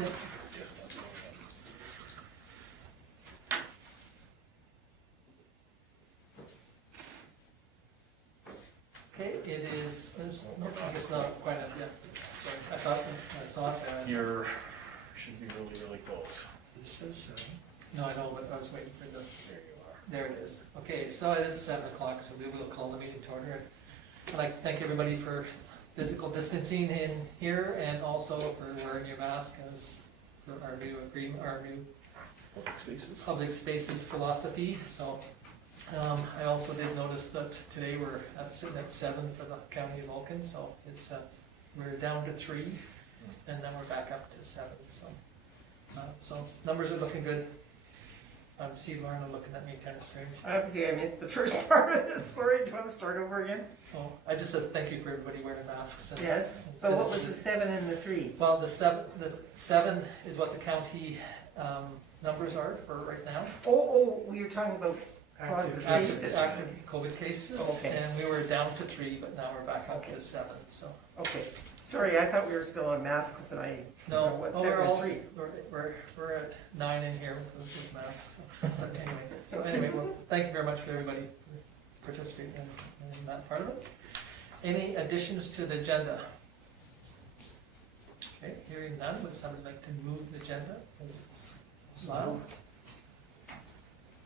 Yep. Okay, it is, no, I guess not quite at yet. Sorry, I thought I saw it there. You're, should be really, really close. No, I know, but I was waiting for the, There you are. there it is. Okay, so it is 7 o'clock, so we will call the meeting to order. I'd like to thank everybody for physical distancing in here and also for wearing your mask as for our new agreement, our new Public spaces. public spaces philosophy. So I also did notice that today we're sitting at 7 for the county of Vulcan, so it's we're down to 3, and then we're back up to 7. So numbers are looking good. See Lorna looking at me kind of strange. Obviously, I missed the first part of this. Sorry, do you want to start over again? Oh, I just said thank you for everybody wearing masks. And, Yes, but what was the 7 and the 3? Well, the seven is what the county numbers are for right now. Oh, we were talking about positive cases. Active COVID cases, Okay. and we were down to 3, but now we're back up Okay. to 7. So Okay, sorry, I thought we were still on masks and I, no, what's oh, 7 we're and all 3? we're at 9 in here with masks. So anyway, well, thank you very much for everybody participating in that part of it. Any additions to the agenda? Okay, hearing none, would somebody like to move the agenda as it's Lyle?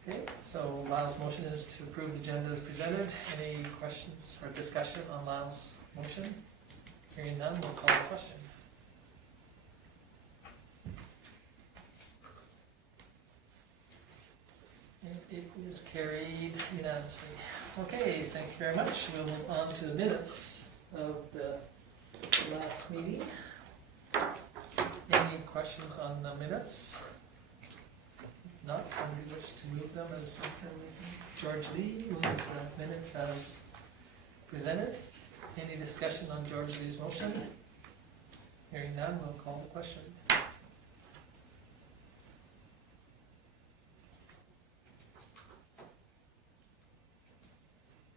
Okay, so Lyle's motion is to approve the agenda as presented. Any questions or discussion on Lyle's motion? Hearing none, we'll call the question. And it is carried unanimously. Okay, thank you very much. We'll move on to the minutes of the last meeting. Any questions on the minutes? If not, somebody wish to move them as George Lee moves the minutes as presented. Any discussion on George Lee's motion? Hearing none, we'll call the question.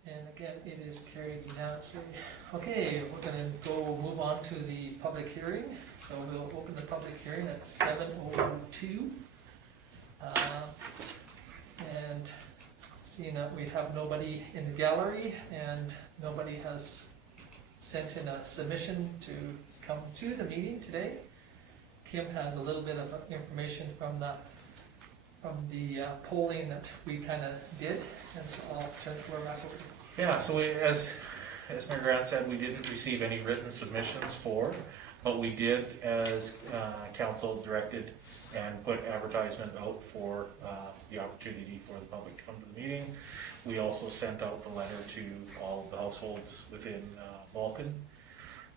And again, it is carried unanimously. Okay, we're gonna move on to the public hearing. So we'll open the public hearing at 7:02. And seeing that we have nobody in the gallery and nobody has sent in a submission to come to the meeting today, Kim has a little bit of information from the polling that we kind of did, and so I'll turn the floor back over to you. Yeah, so we, as Mayor Grant said, we didn't receive any written submissions but we did, as council directed, and put advertisement out for the opportunity for the public to come to the meeting. We also sent out the letter to all of the households within Vulcan.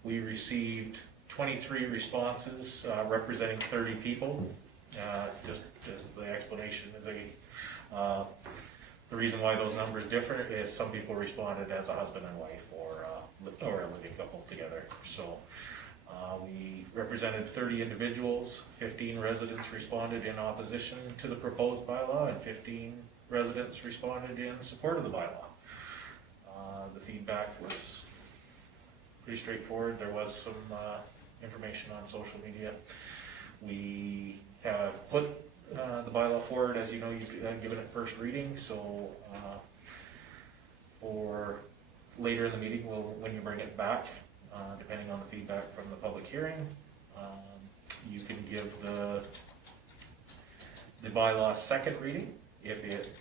We received 23 responses representing 30 people. Just as the explanation is the reason why those numbers differ is some people responded as a husband and wife or a living couple together. So we represented 30 individuals, 15 residents responded in opposition to the proposed bylaw, and 15 residents responded in support of the bylaw. The feedback was pretty straightforward. There was some information on social media. We have put the bylaw forward, as you know, you've given it first reading, so for later in the meeting, when you bring it back, depending on the feedback from the public hearing, you can give the bylaw second reading. If it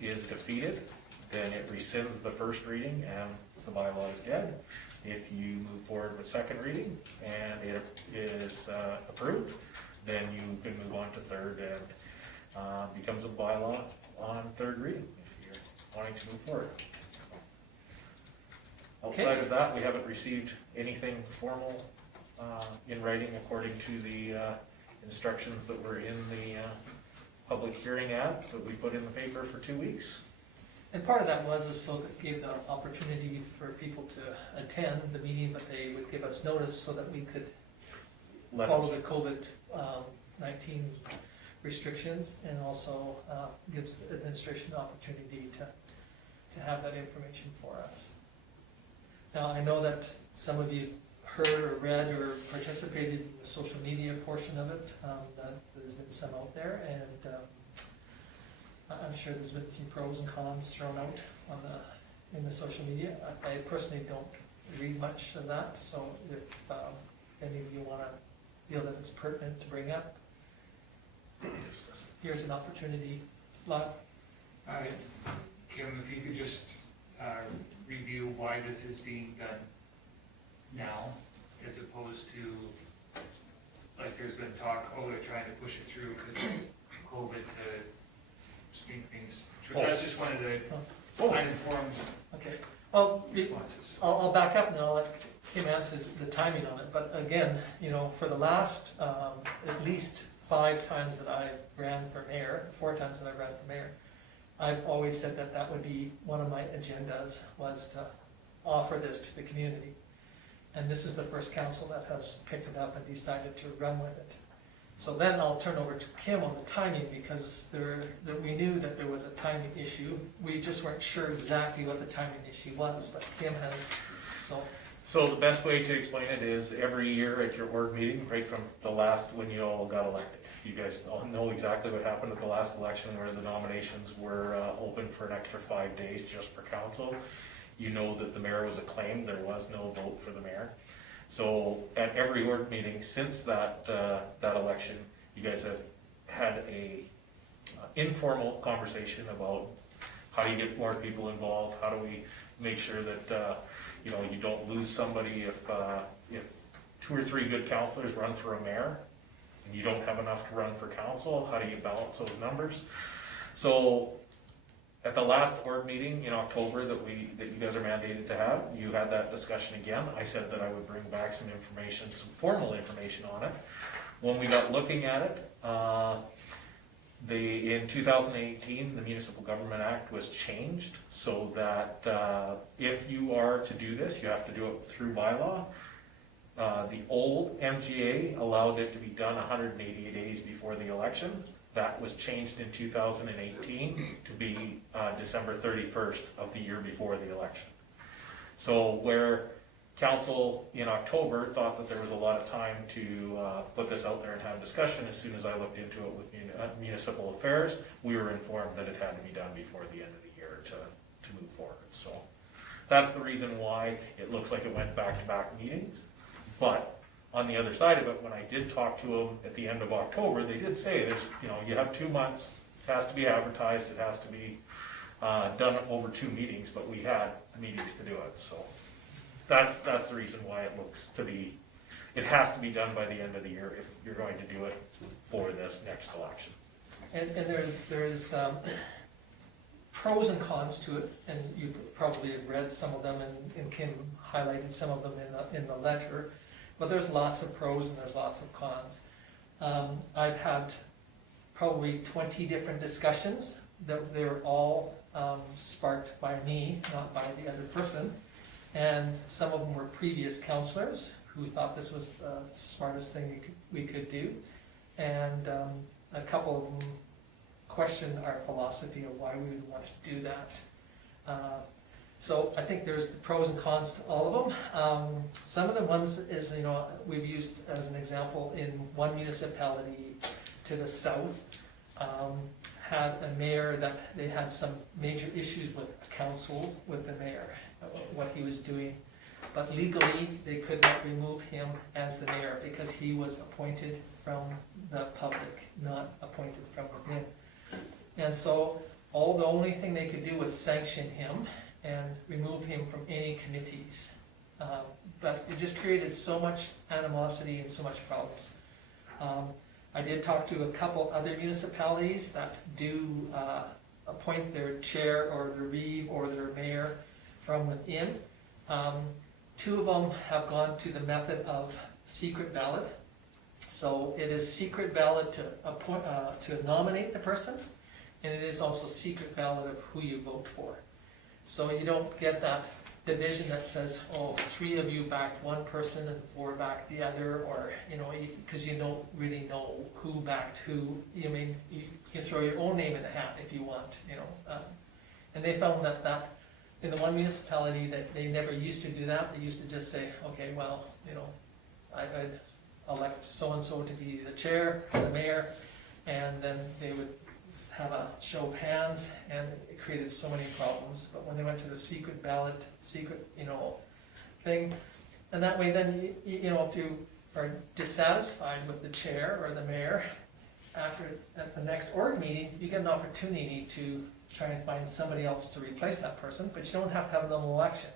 is defeated, then it rescinds the first reading and the bylaw is dead. If you move forward with second reading and it is approved, then you can move on to third and becomes a bylaw on third reading if you're wanting to move forward. Outside of that, we haven't received anything formal in writing according to the instructions that were in the public hearing act that we put in the paper for 2 weeks. And part of that was so that gave the opportunity for people to attend the meeting, but they would give us notice so that we could follow the COVID-19 restrictions, and also gives the administration the opportunity to have that information for us. Now, I know that some of you heard or read or participated in the social media portion of it, that there's been some out there, and I'm sure there's been some pros and cons thrown out on in the social media. I personally don't read much of that, so if any of you want to feel that it's pertinent to bring up, here's an opportunity. Kim, if you could just review why this is being done now, as opposed to, like, there's been talk, they're trying to push it through because of COVID to speed things. That's just one of the uninformed Okay. Well, responses. I'll back up and I'll let Kim answer the timing on it. But again, for the last at least 5 times that I ran for mayor, 4 times that I ran for mayor, I've always said that that would be one of my agendas, was to offer this to the community. And this is the first council that has picked it up and decided to run with it. So then I'll turn over to Kim on the timing, because we knew that there was a timing issue. We just weren't sure exactly what the timing issue was, but Kim has, So the best way to explain it is every year at your org meeting, right from the last, when you all got elected. You guys all know exactly what happened at the last election, where the nominations were open for an extra 5 days just for council. You know that the mayor was acclaimed, there was no vote for the mayor. So at every org meeting since that election, you guys have had a informal conversation about how do you get more people involved, how do we make sure that you don't lose somebody if 2 or 3 good councillors run for a mayor and you don't have enough to run for council. How do you balance those numbers? So at the last org meeting in October that you guys are mandated to have, you had that discussion again. I said that I would bring back some information, some formal information on it. When we got looking at it, in 2018, the Municipal Government Act was changed so that if you are to do this, you have to do it through bylaw. The old MGA allowed it to be done 180 days before the election. That was changed in 2018 to be December 31st of the year before the election. So where council in October thought that there was a lot of time to put this out there and have discussion, as soon as I looked into it with municipal affairs, we were informed that it had to be done before the end of the year to move forward. So that's the reason why it looks like it went back-to-back meetings. But on the other side of it, when I did talk to them at the end of October, they did say you have 2 months, it has to be advertised, it has to be done over 2 meetings, but we had meetings to do it. So that's the reason why it has to be done by the end of the year if you're going to do it for this next election. and there's pros and cons to it, and you probably have read some of them, and Kim highlighted some of them in the letter. But there's lots of pros and there's lots of cons. I've had probably 20 different discussions that they were all sparked by me, not by the other person. And some of them were previous councillors who thought this was the smartest thing we could do. And a couple of them questioned our philosophy of why we would want to do that. So I think there's the pros and cons to all of them. Some of the ones is, we've used as an example in one municipality to the south, had a mayor that they had some major issues with council, with the mayor, what he was doing. But legally, they could not remove him as the mayor because he was appointed from the public, not appointed from within. And so the only thing they could do was sanction him and remove him from any committees. But it just created so much animosity and so much problems. I did talk to a couple other municipalities that do appoint their chair or their reeve or their mayor from within. 2 of them have gone to the method of secret ballot. So it is secret ballot to nominate the person, and it is also secret ballot of who you vote for. So you don't get that division that says, 3 of you backed one person and 4 backed the other, or, because you don't really know who backed who. You can throw your own name in the hat if you want, And they found that in the one municipality that they never used to do that, they used to just say, okay, well, you know, I'd elect so-and-so to be the chair, the mayor, and then they would have a show of hands, and it created so many problems. But when they went to the secret ballot, you know, thing, and that way then, you know, if you are dissatisfied with the chair or the mayor, at the next org meeting, you get an opportunity to try and find somebody else to replace that person, but you don't have to have another election.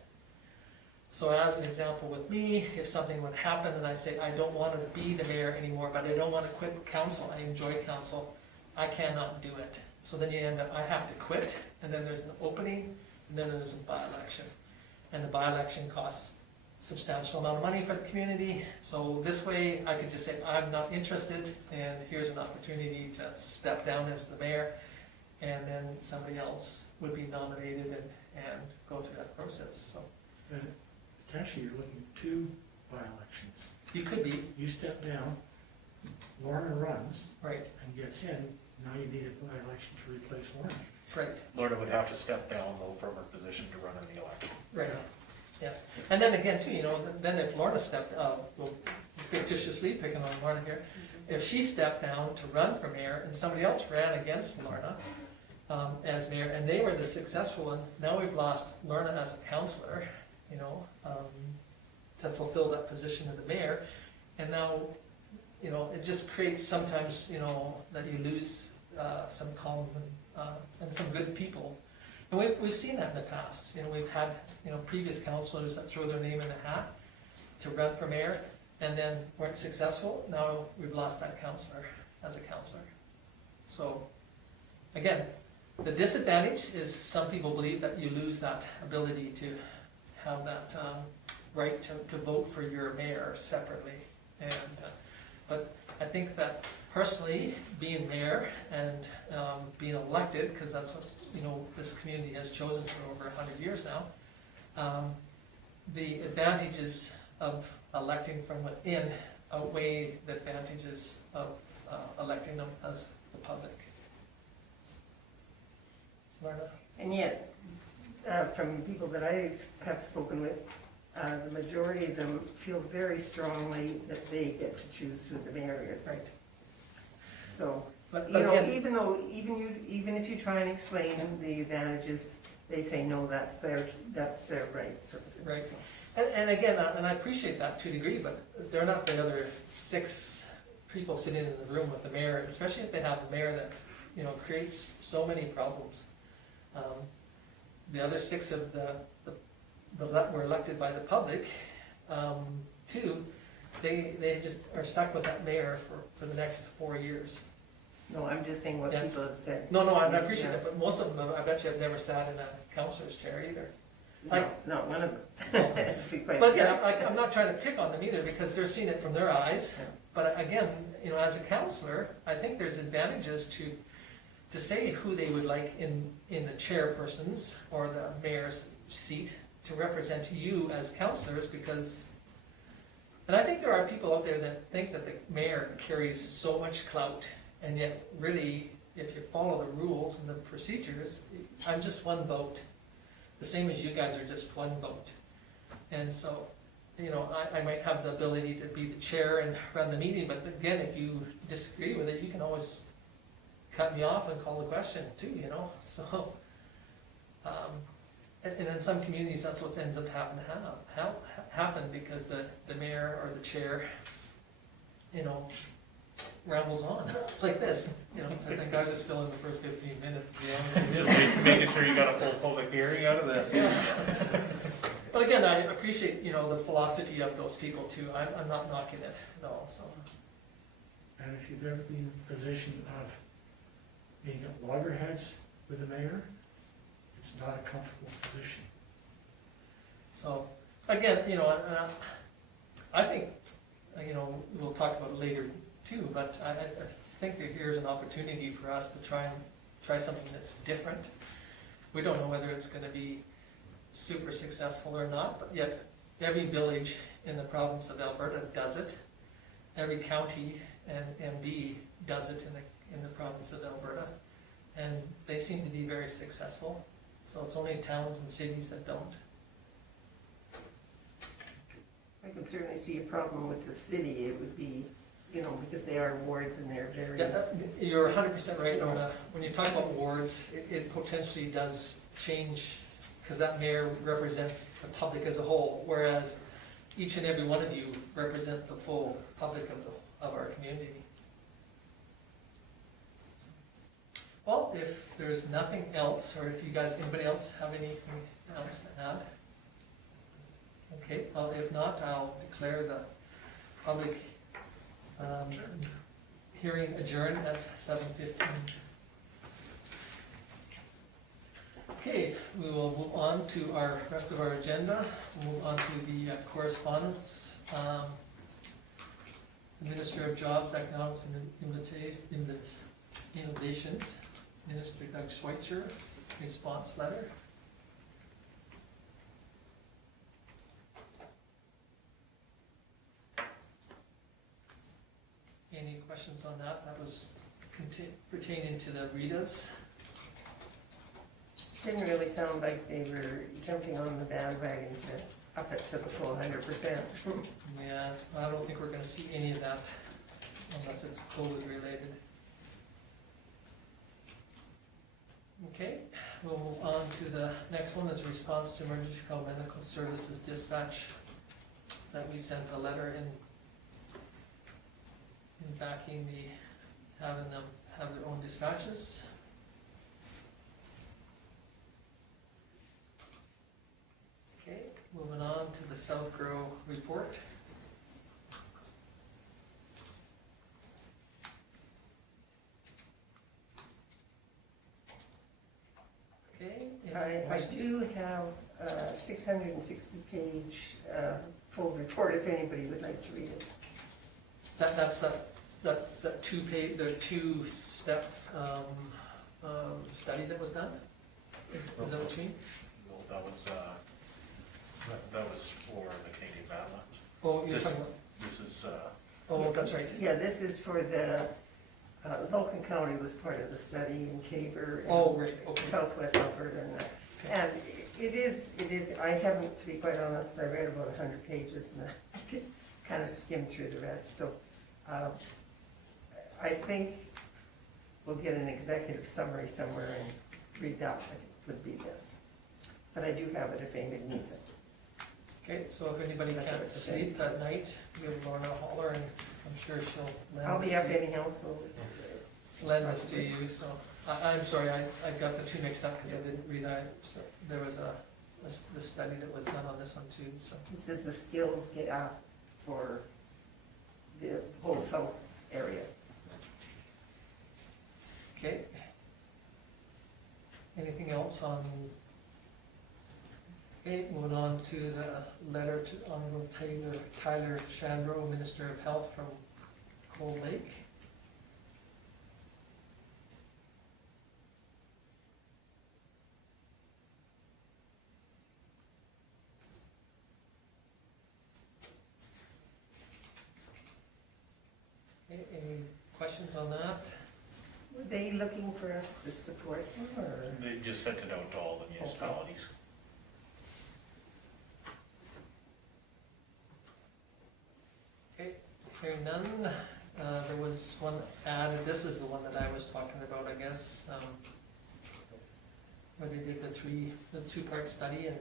So as an example with me, if something would happen and I say, I don't want to be the mayor anymore, but I don't want to quit council, I enjoy council, I cannot do it. So then you end up, I have to quit, and then there's an opening, and then there's a by-election. And the by-election costs a substantial amount of money for the community, so this way I could just say, I'm not interested, and here's an opportunity to step down as the mayor, and then somebody else would be nominated and go through that process, so. And potentially you're looking at 2 by-elections. You could be, You step down, Lorna runs right, and gets in, now you need a by-election to replace Lorna. right, Lorna would have to step down though from her position to run in the election. right, yeah. And then again too, you know, then if Lorna stepped, well, fictitiously picking on Lorna here, if she stepped down to run for mayor and somebody else ran against Lorna as mayor, and they were the successful one, now we've lost Lorna as a councillor, you know, to fulfill that position of the mayor, and now, you know, it just creates sometimes, you know, that you lose some calm and some good people. And we've seen that in the past. You know, we've had, you know, previous councillors that throw their name in the hat to run for mayor and then weren't successful. Now we've lost that councillor as a councillor. So, again, the disadvantage is some people believe that you lose that ability to have that right to vote for your mayor separately. And but I think that personally, being mayor and being elected, because that's what, you know, this community has chosen for over 100 years now, the advantages of electing from within outweigh the advantages of electing them as the public. Lorna? And yet, from people that I have spoken with, the majority of them feel very strongly that they get to choose who the mayor is. Right. So, But you know, again, even if you try and explain the advantages, they say, no, that's their right, sort of thing. Right. So, and again, and I appreciate that to a degree, but they're not the other 6 people sitting in the room with the mayor, especially if they have a mayor that, you know, creates so many problems. The other 6 of the that were elected by the public, too, they just are stuck with that mayor for the next 4 years. no, I'm just saying what Yeah. people have said. No, I appreciate Yeah. it, but most of them, I bet you have never sat in a councillor's chair either. No, not one of them. To be quite But again, frank. I'm not trying to pick on them either, because they're seeing it from their eyes. Yeah. But again, you know, as a councillor, I think there's advantages to say who they would like in the chairperson's or the mayor's seat to represent you as councillors, because, and I think there are people out there that think that the mayor carries so much clout, and yet really, if you follow the rules and the procedures, I'm just one vote. The same as you guys are just one vote. And so, you know, I might have the ability to be the chair and run the meeting, but again, if you disagree with it, you can always cut me off and call the question too, you know, so. And in some communities, that's what ends up happen because the mayor or the chair, you know, rambles on like this, you know. I think I was just filling the first 15 minutes, to be honest with you. Just making sure you got a full public hearing out of this. Yeah. But again, I appreciate, you know, the philosophy of those people too. I'm not knocking it at all, so. And if you've ever been in the position of being at loggerheads with the mayor, it's not a comfortable position. So, again, you know, and I think, you know, we'll talk about it later too, but I think that here's an opportunity for us to try something that's different. We don't know whether it's gonna be super successful or not, but yet every village in the province of Alberta does it. Every county and MD does it in the province of Alberta, and they seem to be very successful. So it's only towns and cities that don't. I can certainly see a problem with the city. It would be, you know, because they are wards and they're very. Yeah, you're 100% right, Lorna. When you talk about wards, it potentially does change, because that mayor represents the public as a whole, whereas each and every one of you represent the full public of our community. Well, if there's nothing else, or if you guys, anybody else have anything else to add? Okay, well, if not, I'll declare the public hearing adjourned at 7:15. Okay, we will move on to our rest of our agenda. We'll move on to the correspondence. The Minister of Jobs, Economics and Innovations, Minister Doug Schweitzer, response letter. Any questions on that? That was pertaining to the Ritas. Didn't really sound like they were jumping on the bandwagon to up it to the full 100%. Yeah, I don't think we're gonna see any of that unless it's COVID related. Okay, we'll move on to the next one, is response to emergency call medical services dispatch. That we sent a letter in backing having them have their own dispatches. Okay, moving on to the SouthGrow report. Okay. any I questions? do have a 660-page full report if anybody would like to read it. That's that two-page, the two-step study that was done? Is that what you mean? Well, that was for the Canadian Badlands. Oh, you're This- talking about, This is, oh, that's right. Yeah, this is for the, Vulcan County was part of the study in Tabor Oh, and right, okay. Southwest Alberta and that. And it is, I haven't, to be quite honest, I read about 100 pages and I kind of skimmed through the rest, so I think we'll get an executive summary somewhere and read that, I think would be best. But I do have it if anybody needs it. Okay, so if anybody can't sleep at night, give Lorna a holler and I'm sure she'll I'll lend be us up to you. anyhow, so. Lend this to you, so, I'm sorry, I got the two mixed up because I didn't read that. So there was the study that was done on this one too, so. This is the skills gap for the whole south area. Okay. Anything else on? Okay, moving on to the letter to Honorable Tyler Shandro, Minister of Health from Cold Lake. Okay, any questions on that? Were they looking for us to support them, or? they just sent it out to all the municipalities. Okay, hearing none, there was one added, this is the one that I was talking about, I guess, where they did the two-part study and,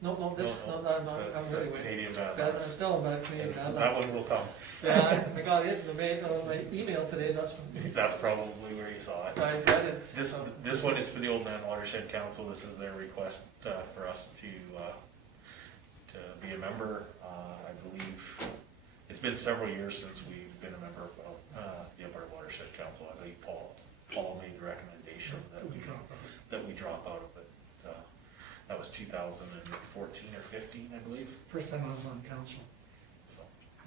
no, I'm That's really the waiting. Canadian I'm Badlands. still on that Canadian That Badlands. one will come. Yeah, I got it, on my email today, that's from. That's probably where you saw it. I read it. This, so this one is for the Old Man Watershed Council. This is their request for us to be a member. I believe it's been several years since we've been a member of the Alberta Watershed Council. I believe Paul made the recommendation that we drop out of it. That was 2014 or 15, I believe. First time I was on council, So,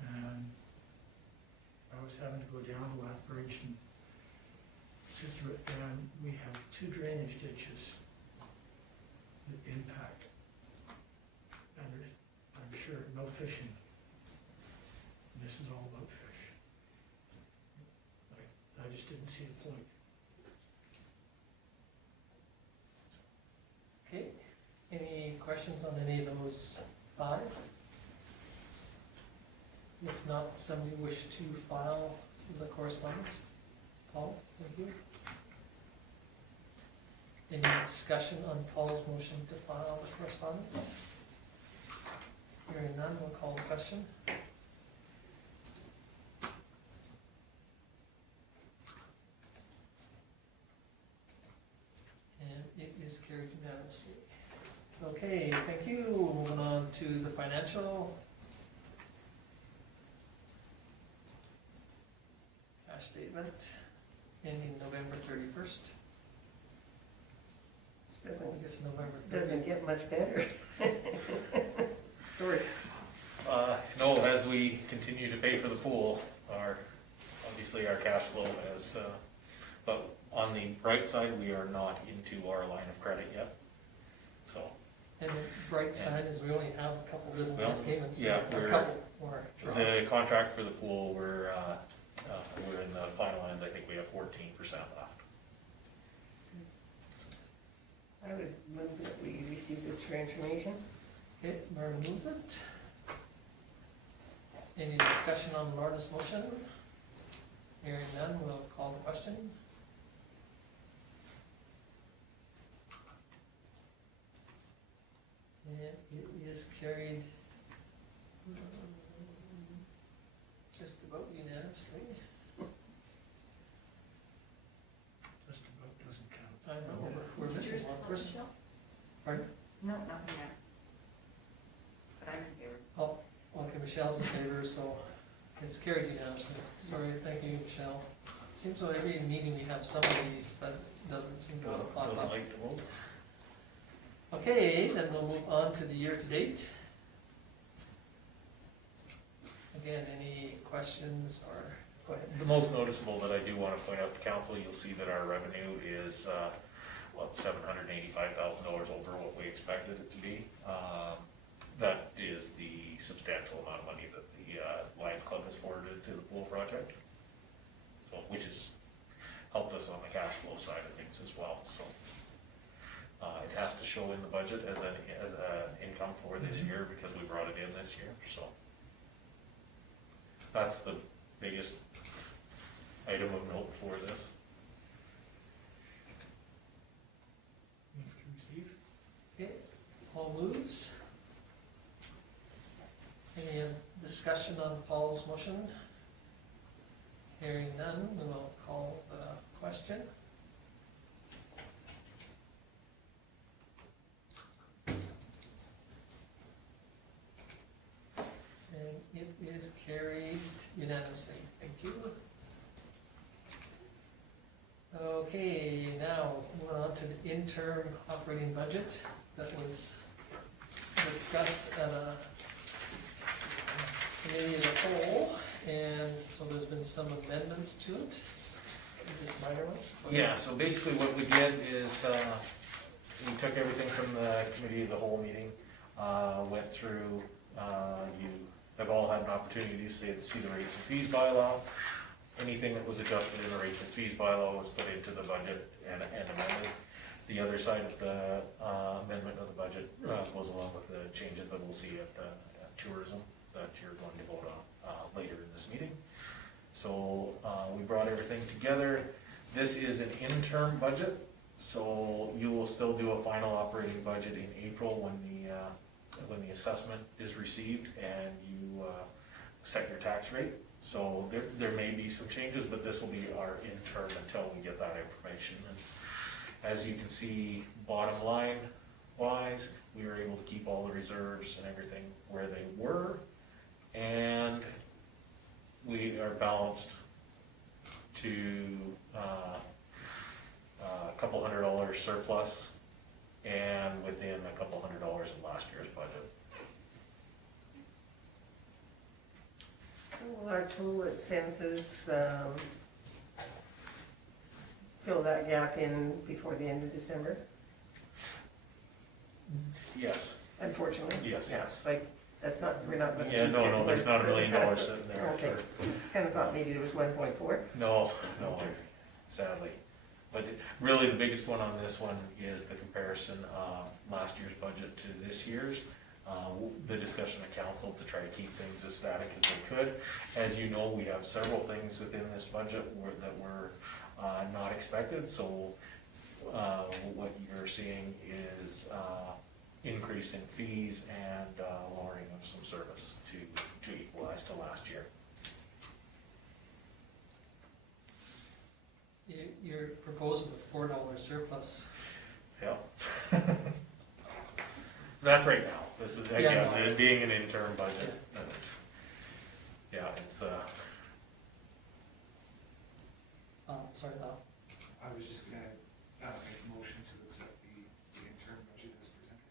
and I was having to go down to Lethbridge and sit through it, and we have two drainage ditches that impact. And there's, I'm sure, no fishing. And this is all about fish. I just didn't see the point. questions on any of those 5? If not, somebody wish to file the correspondence? Paul, thank you. Any discussion on Paul's motion to file the correspondence? Hearing none, we'll call the question. And it is carried unanimously. Okay, thank you. Moving on to the financial. Cash statement ending November 31st. This I guess November 30th. doesn't get much better. Sorry. No, as we continue to pay for the pool, obviously our cash flow has, but on the bright side, we are not into our line of credit yet, so. And the bright side is we only have a couple little Well, payments. yeah, A couple more draws. The contract for the pool, we're in the final end, I think we have 14% left. I would move that we receive this for information. Okay, Marta moves it. Any discussion on Marta's motion? Hearing none, we'll call the question. And it is carried just about unanimously. Just about doesn't count. I know, we're missing one person. Pardon? No, nothing there. But I'm in favor. Oh, okay, Michelle's in favor, so it's carried unanimously. Sorry, thank you, Michelle. Seems like every meeting we have some of these that doesn't seem to pop Doesn't up. like to vote. Okay, then we'll move on to the year-to-date. Again, any questions or, go ahead. The most noticeable that I do want to point out to council, you'll see that our revenue is, $785,000 over what we expected it to be. That is the substantial amount of money that the Lions Club has forwarded to the pool project, so, which has helped us on the cash flow side of things as well, so. It has to show in the budget as an income for this year because we brought it in this year, so. That's the biggest item of note for this. Move to receive. Okay, Paul moves. Any discussion on Paul's motion? Hearing none, we will call the question. And it is carried unanimously. Thank you. Okay, now moving on to the interim operating budget that was discussed at a committee as a whole, and so there's been some amendments to it. Just minor ones. Yeah, so basically what we did is, we took everything from the committee of the whole meeting, went through, you have all had an opportunity to see the rates and fees bylaw. Anything that was adjusted in the rates and fees bylaw was put into the budget and amended. The other side of the amendment of the budget goes along with the changes that we'll see at the tourism that you're going to vote on later in this meeting. So we brought everything together. This is an interim budget, so you will still do a final operating budget in April when the assessment is received and you set your tax rate. So there may be some changes, but this will be our interim until we get that information. And as you can see, bottom line wise, we were able to keep all the reserves and everything where they were, and we are balanced to a couple $100 surplus and within a couple $100 of last year's budget. So will our total expenses fill that gap in before the end of December? Yes. Unfortunately? Yes. Yeah, like, that's not, we're not. Yeah, no, there's not $1 million sitting there. Okay, just kind of thought maybe there was 1.4. No, sadly. But really, the biggest one on this one is the comparison of last year's budget to this year's. The discussion of council to try to keep things as static as they could. As you know, we have several things within this budget that were not expected, so what you're seeing is increase in fees and lowering of some service to equalize to last year. You're proposing a $4 surplus. Yep. That's right now. This is, again, Yeah, no. it being an interim budget, that's, yeah, it's, Sorry, Val. I was just gonna make a motion to accept the interim budget as presented.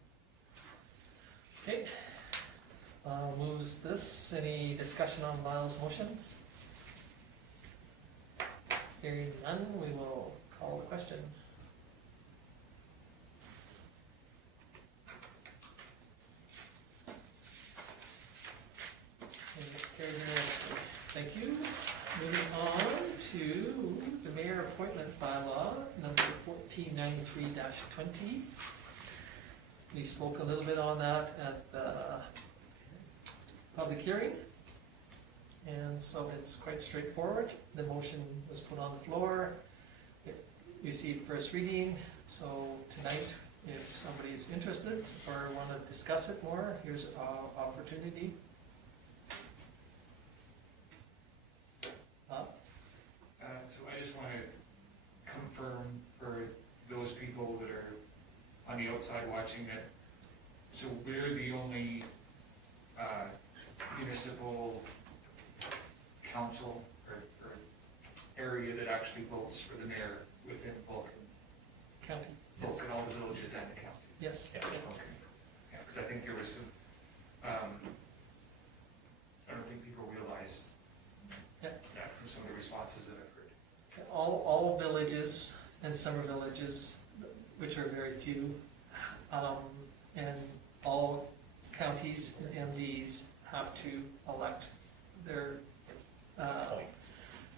Okay. Moves this. Any discussion on Lyle's motion? Hearing none, we will call the question. Okay, it's carried unanimously. Thank you. Moving on to the mayor appointment bylaw, number 1493-20. We spoke a little bit on that at the public hearing. And so it's quite straightforward. The motion was put on the floor. It received first reading. So tonight, if somebody is interested or want to discuss it more, here's our opportunity. So I just want to confirm for those people that are on the outside watching that, so we're the only municipal council or area that actually votes for the mayor within Vulcan. County. Yes. Vulcan, all the villages and the county. Yes. yeah. Okay. Yeah, because I think there was some, I don't think people realize that from some of the responses that I've heard. All villages and summer villages, which are very few, and all counties and MDs have to elect their, Point.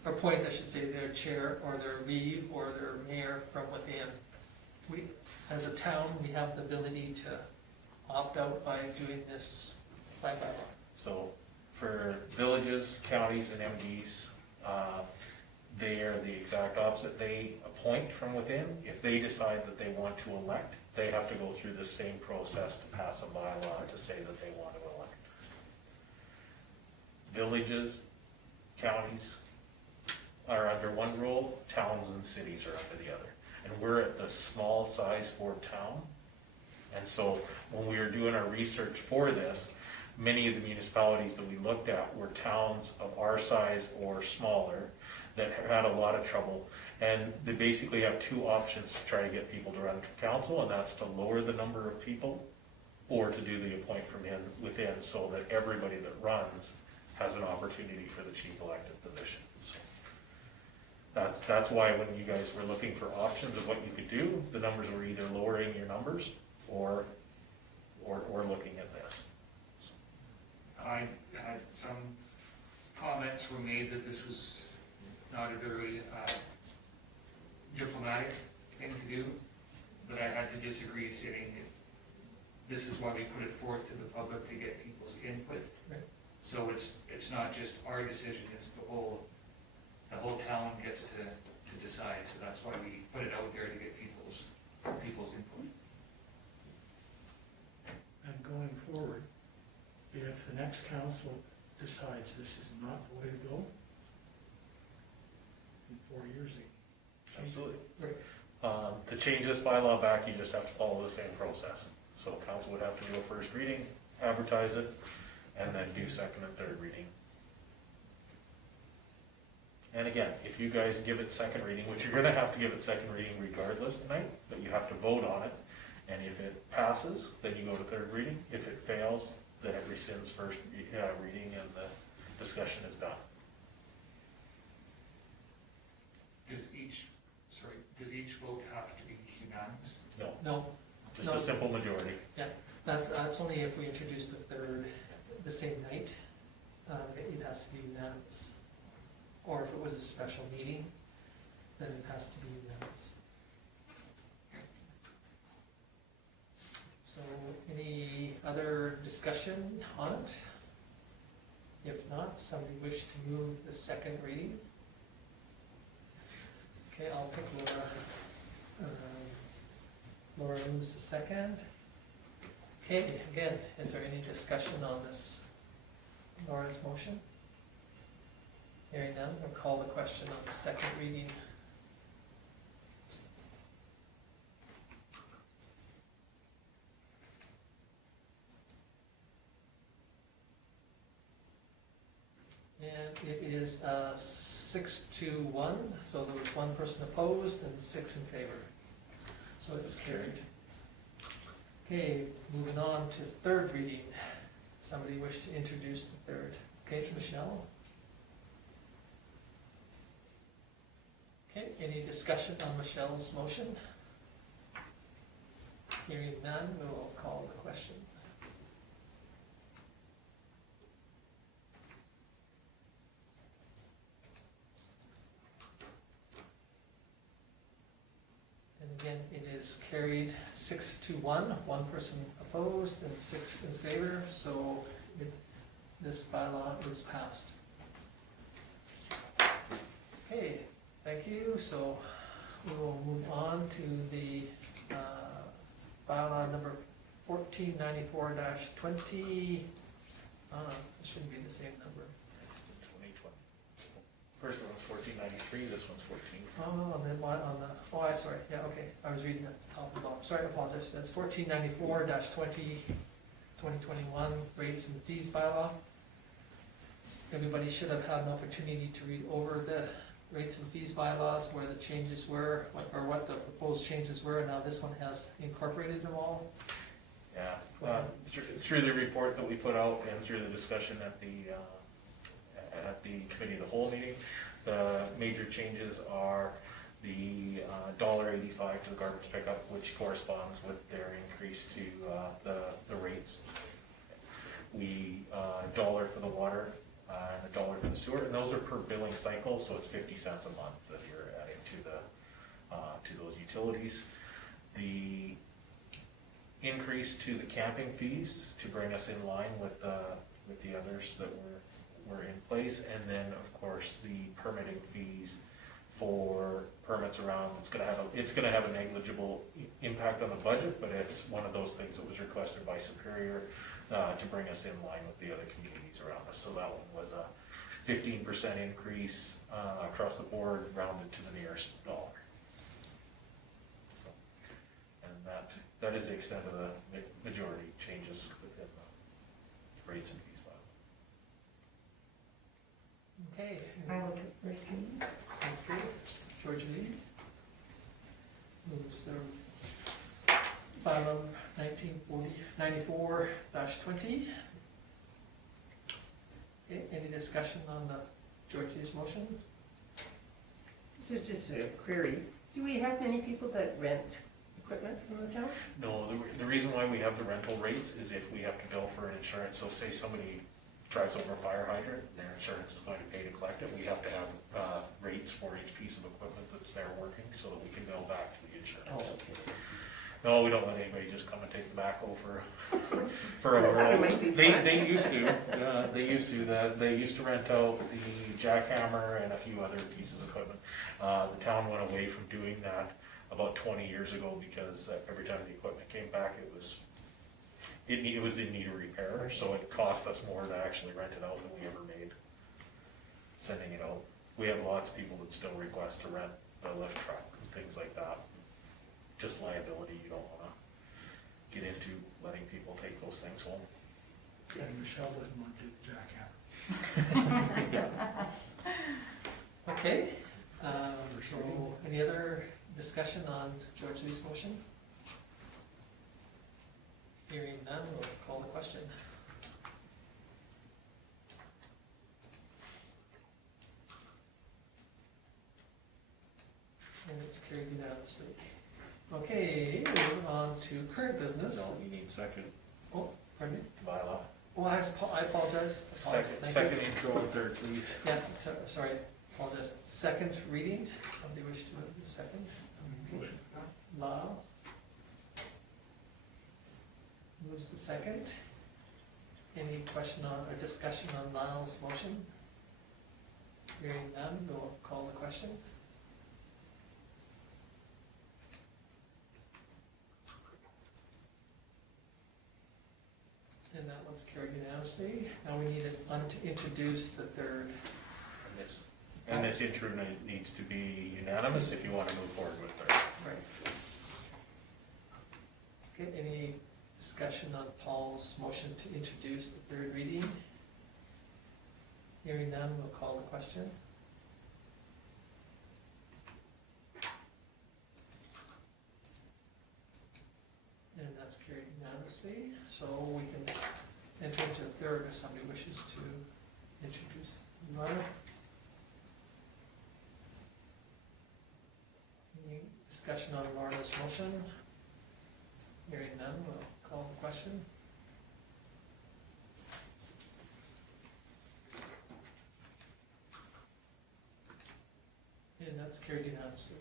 appoint, I should say, their chair or their reeve or their mayor from within. We, as a town, we have the ability to opt out by doing this by bylaw. So for villages, counties, and MDs, they are the exact opposite. They appoint from within. If they decide that they want to elect, they have to go through the same process to pass a bylaw to say that they want to elect. Villages, counties are under one rule, towns and cities are under the other. And we're at the small size for town. And so when we were doing our research for this, many of the municipalities that we looked at were towns of our size or smaller that had a lot of trouble. And they basically have two options to try to get people to run for council, and that's to lower the number of people or to do the appoint from within so that everybody that runs has an opportunity for the chief elected position. So that's why when you guys were looking for options of what you could do, the numbers were either lowering your numbers or looking at this. I had some comments were made that this was not a very diplomatic thing to do, but I had to disagree, saying this is why we put it forth to the public to get people's input. Right. So it's not just our decision, it's the whole town gets to decide, so that's why we put it out there to get people's input. And going forward, if the next council decides this is not the way to go, in 4 years, they change it. Absolutely. Right. To change this bylaw back, you just have to follow the same process. So council would have to do a first reading, advertise it, and then do second and third reading. And again, if you guys give it second reading, which you're gonna have to give it second reading regardless tonight, but you have to vote on it. And if it passes, then you go to third reading. If it fails, then it rescinds first reading and the discussion is done. Does each vote have to be unanimous? No, No, just No. a simple majority. that's only if we introduce the third the same night. It has to be unanimous. Or if it was a special meeting, then it has to be unanimous. So, any other discussion on it? If not, somebody wish to move the second reading? Okay, I'll pick Laura. Laura moves the second. Okay, again, is there any discussion on this, Laura's motion? Hearing none, we'll call the question on the second reading. And it is 6-1, so there was one person opposed and 6 in favor. So it's carried. Okay, moving on to third reading. Somebody wish to introduce the third? Okay, Michelle? Okay, any discussion on Michelle's motion? Hearing none, we will call the question. And again, it is carried 6-1, one person opposed and 6 in favor, so this bylaw is passed. Okay, thank you. So we will move on to the bylaw number 1494-20. It shouldn't be the same number. 2020. First one's 1493, this one's 14. Oh, and then what on the, oh, I'm sorry, yeah, okay, I was reading the top of the bottom, sorry, I apologize, that's 1494-20, 2021 rates and fees bylaw. Everybody should have had an opportunity to read over the rates and fees bylaws, where the changes were, what the proposed changes were, and now this one has incorporated them all. Yeah, through the report that we put out and through the discussion at the committee of the whole meeting, the major changes are the $1.85 to the garbage pickup, which corresponds with their increase to the rates. We $1 for the water and $1 for the sewer, and those are per billing cycle, so it's 50 cents a month that you're adding to those utilities. The increase to the camping fees to bring us in line with the others that were in place, and then of course the permitting fees for permits around. It's gonna have a negligible impact on the budget, but it's one of those things that was requested by Superior to bring us in line with the other communities around us. So that one was a 15% increase across the board, rounded to the nearest dollar. So, and that is the extent of the majority changes within the rates and fees bylaw. Okay. I will do first reading. Thank you. George Lee moves the bylaw 94-20. Okay, any discussion on the George Lee's motion? This is just a query. Do we have many people that rent equipment from the town? No, the reason why we have the rental rates is if we have to bill for an insurance. So say somebody drives over a fire hydrant, their insurance is going to pay to collect it. We have to have rates for each piece of equipment that's there working so that we can bill back to the insurance. No, we don't let anybody just come and take the backhoe for a It might be fun. They used to. They used to rent out the jackhammer and a few other pieces of equipment. The town went away from doing that about 20 years ago because every time the equipment came back, it was in need of repair, so it cost us more to actually rent it out than we ever made sending it out. We have lots of people that still request to rent the lift truck and things like that. Just liability, you don't wanna get into letting people take those things home. And Michelle doesn't want to do the jackhammer. Okay, so any other discussion on George Lee's motion? Hearing none, we'll call the question. And it's carried unanimously. Okay, moving on to current business. No, you need second Oh, pardon me? bylaw. Oh, I apologize. Second intro and third, please. Yeah, sorry. Apologize. Second reading, somebody wish to move the second? Motion. Lyle. Moves the second. Any question on, or discussion on Lyle's motion? Hearing none, we'll call the question. And that one's carried unanimously. Now we need to introduce the third. And this interim needs to be unanimous if you want to move forward with it. Right. Okay, any discussion on Paul's motion to introduce the third reading? Hearing none, we'll call the question. And that's carried unanimously, so we can enter into the third if somebody wishes to introduce. Laura? Any discussion on Laura's motion? Hearing none, we'll call the question. And that's carried unanimously.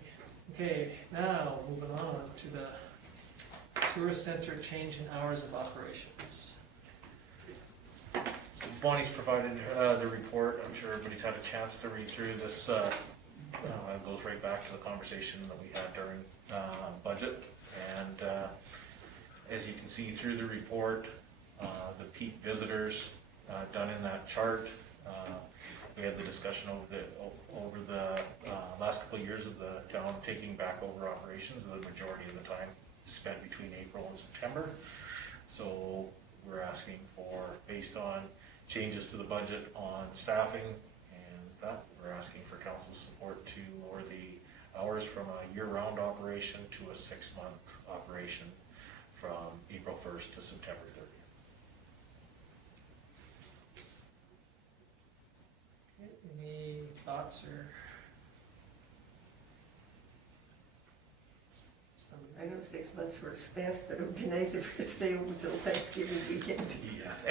Okay, now moving on to the tourist center change in hours of operations. Bonnie's provided the report. I'm sure everybody's had a chance to read through this. It goes right back to the conversation that we had during budget. And as you can see through the report, the peak visitors done in that chart. We had the discussion over the last couple of years of the town taking back over operations. The majority of the time spent between April and September. So we're asking for, based on changes to the budget on staffing and that, we're asking for council's support to lower the hours from a year-round operation to a 6-month operation from April 1st to September 30th. Any thoughts or? I know 6 months works best, but it would be nice if it could stay open until Thanksgiving weekend. Yes,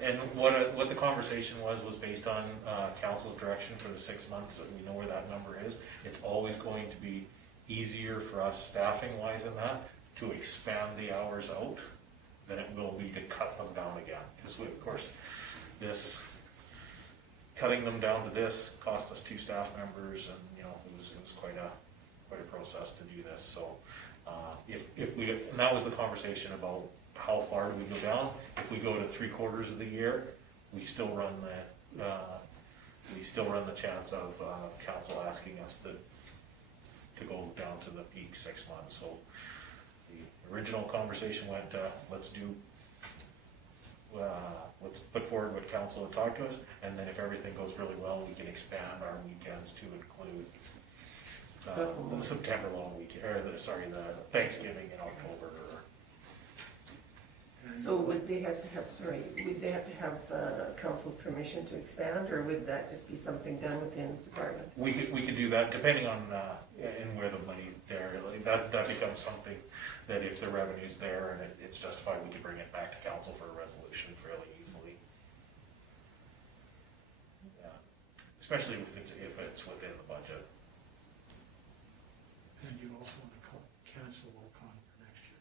and what the conversation was based on council's direction for the 6 months, that we know where that number is. It's always going to be easier for us staffing wise in that to expand the hours out than it will be to cut them down again. Because of course, this cutting them down to this cost us 2 staff members, and it was quite a process to do this. So if we, and that was the conversation about how far do we go down. If we go to 3/4 of the year, we still run the chance of council asking us to go down to the peak 6 months. So the original conversation went, let's put forward what council had talked to us, and then if everything goes really well, we can expand our weekends to include the September long weekend, or the Thanksgiving in October. So would they have to have council's permission to expand, or would that just be something done within the department? We could do that depending on and where the money there. Like that becomes something that if the revenue's there and it's justified, we could bring it back to council for a resolution fairly easily. Yeah, especially if it's within the budget. And you also want to cancel Vulcan for next year.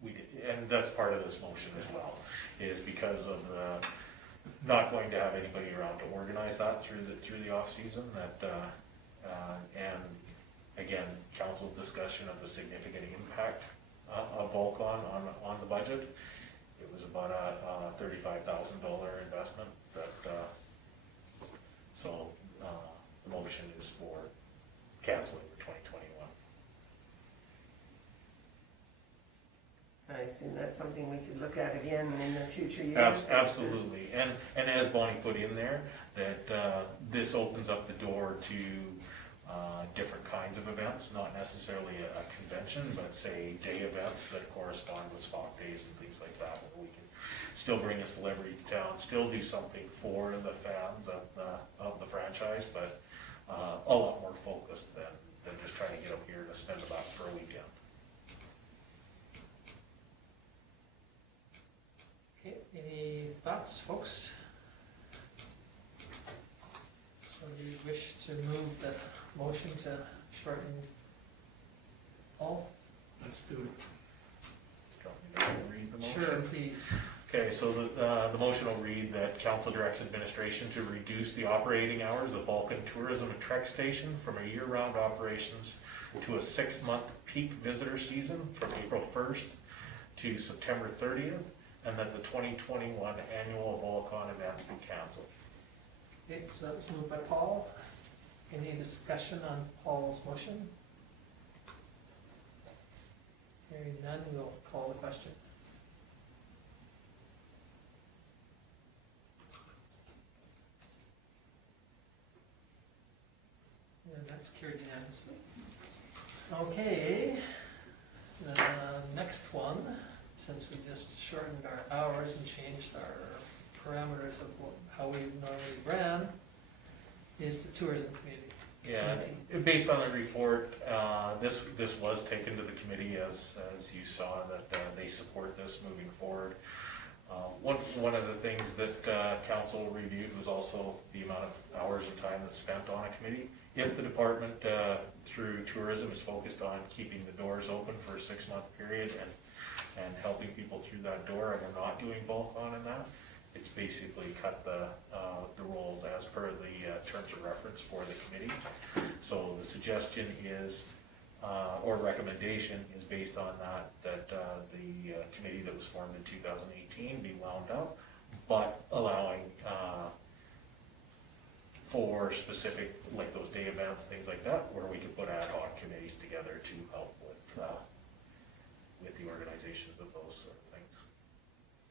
We did, and that's part of this motion as well, is because of the not going to have anybody around to organize that through the off season. And again, council's discussion of the significant impact of Vulcan on the budget. It was about a $35,000 investment. So the motion is for canceling for 2021. I assume that's something we could look at again in the future years. Absolutely, and as Bonnie put in there, that this opens up the door to different kinds of events, not necessarily a convention, but say day events that correspond with stock days and things like that, where we can still bring a celebrity to town, still do something for the fans of the franchise, but a lot more focused than just trying to get up here to spend a buck for a weekend. Okay, any thoughts, folks? Somebody wish to move the motion to shorten all? Let's do it. Do you want me to read the motion? Sure, please. Okay, so the motion will read that council directs administration to reduce the operating hours of Vulcan Tourism and Trek Station from a year-round operations to a 6-month peak visitor season from April 1st to September 30th, and that the 2021 annual Vulcan event be canceled. Okay, so that was moved by Paul. Any discussion on Paul's motion? Hearing none, we'll call the question. And that's carried unanimously. Okay, the next one, since we just shortened our hours and changed our parameters of how we normally ran, is the tourism committee. Yeah, and based on the report, this was taken to the committee as you saw that they support this moving forward. One of the things that council reviewed was also the amount of hours and time that's spent on a committee. If the department through tourism is focused on keeping the doors open for a 6-month period and helping people through that door, and we're not doing Vulcan in that, it's basically cut the roles as per the terms of reference for the committee. So the suggestion is, or recommendation is based on that the committee that was formed in 2018 be wound up, but allowing for specific, like those day events, things like that, where we could put ad hoc committees together to help with the organizations of those sort of things.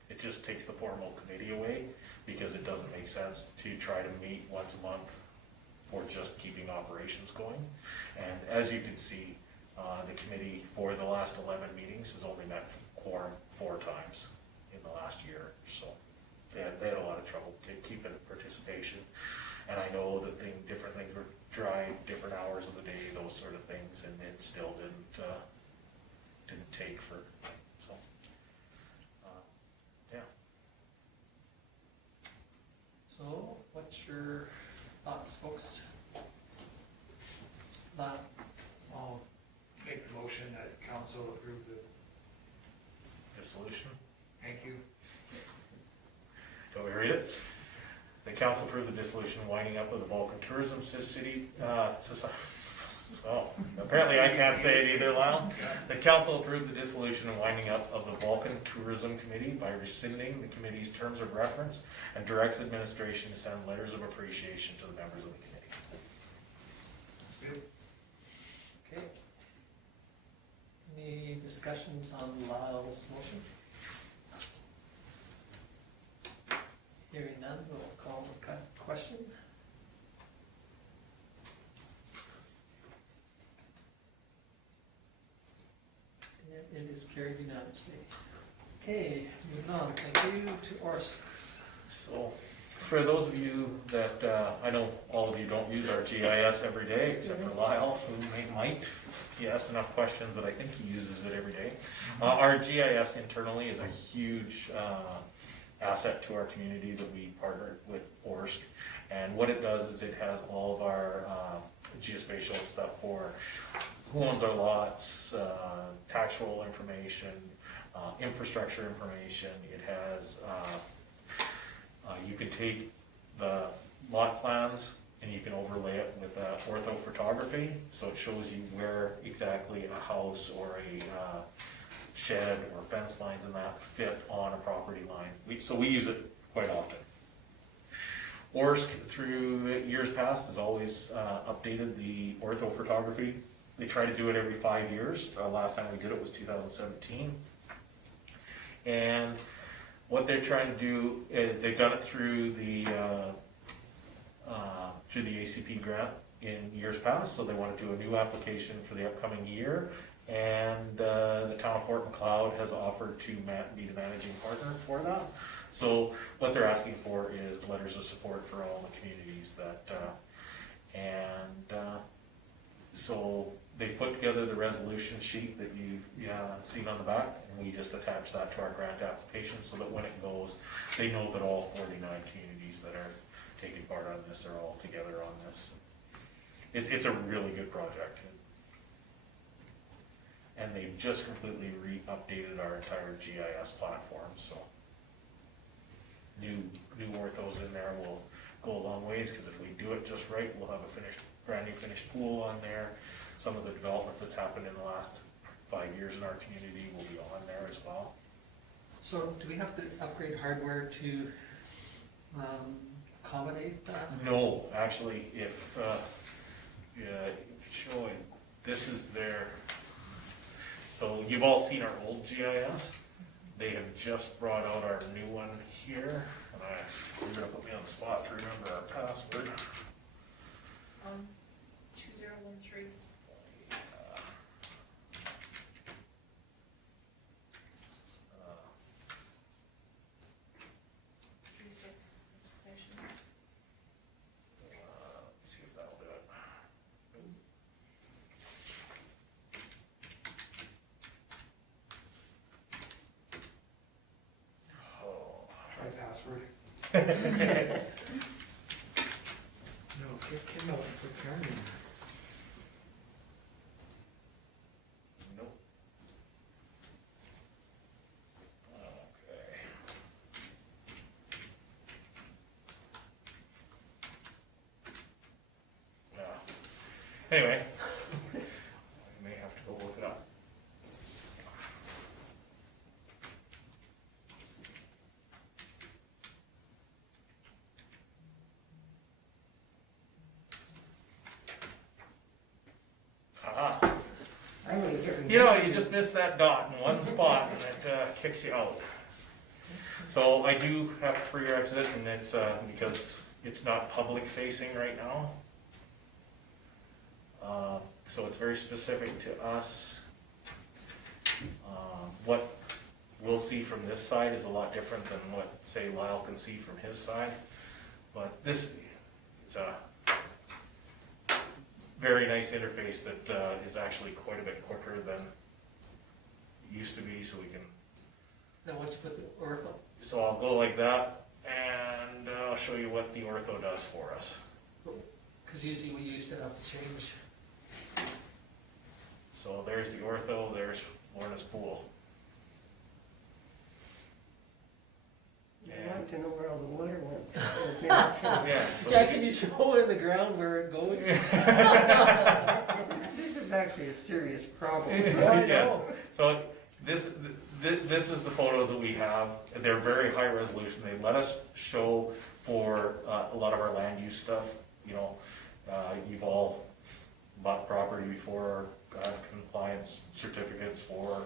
It just takes the formal committee away, because it doesn't make sense to try to meet once a month for just keeping operations going. And as you can see, the committee for the last 11 meetings has only met quorum 4 times in the last year. So they had a lot of trouble keeping participation. And I know that different things were tried, different hours of the day, those sort of things, and it still didn't take for, so, yeah. So, what's your thoughts, folks? I'll make the motion that council approve the, Dissolution. thank you. Can we read it? The council approved the dissolution and winding up of the Vulcan Tourism City, Society. Oh, apparently I can't say it either, Lyle. The council approved the dissolution and winding up of the Vulcan Tourism Committee by rescinding the committee's terms of reference and directs administration to send letters of appreciation to the members of the committee. Okay. Any discussions on Lyle's motion? Hearing none, we'll call the question. And it is carried unanimously. Okay, moving on, thank you to ORRSC. So, for those of you that, I know all of you don't use our GIS every day, except for Lyle, who might. He asks enough questions that I think he uses it every day. Our GIS internally is a huge asset to our community that we partner with ORRSC. And what it does is it has all of our geospatial stuff for who owns our lots, tax roll information, infrastructure information. It has, you can take the lot plans and you can overlay it with orthophotography. So it shows you where exactly a house or a shed or fence lines and that fit on a property line. So we use it quite often. ORRSC, through years past, has always updated the orthophotography. They try to do it every 5 years. Last time we did it was 2017. And what they're trying to do is they've done it through the ACP grant in years past. So they want to do a new application for the upcoming year. And the town of Fort McLeod has offered to be the managing partner for that. So what they're asking for is letters of support for all the communities that, so they've put together the resolution sheet that you've seen on the back, and we just attach that to our grant application so that when it goes, they know that all 49 communities that are taking part on this, they're all together on this. It's a really good project. And they've just completely updated our entire GIS platform, so. New orthos in there will go a long ways, because if we do it just right, we'll have a brand new finished pool on there. Some of the development that's happened in the last 5 years in our community will be on there as well. So do we have to upgrade hardware to accommodate that? No, actually, if showing, this is their, so you've all seen our old GIS. They have just brought out our new one here, and you're gonna put me on the spot to remember our password. 2013. 36 exclamation mark. Let's see if that'll do it. Oh. Try password. No, Kim out and put Karen in there. Nope. Okay. Anyway, I may have to go look it up. Haha. I'm gonna get. You know, you just miss that dot in one spot and it kicks you out. So I do have to prerequisite, and it's because it's not public facing right now. So it's very specific to us. What we'll see from this side is a lot different than what, say, Lyle can see from his side. But it's a very nice interface that is actually quite a bit quicker than it used to be, so we can. Now once you put the ortho, So I'll go like that, and I'll show you what the ortho does for us. because usually we used to have to change. So there's the ortho, there's Lorna's pool. You want to know where all the water went. Yeah. So Jack, can you show in the ground where it goes? This is actually a serious problem. Yes. So this is the photos that we have. They're very high resolution. They let us show for a lot of our land use stuff. You know, you've all bought property before, got compliance certificates for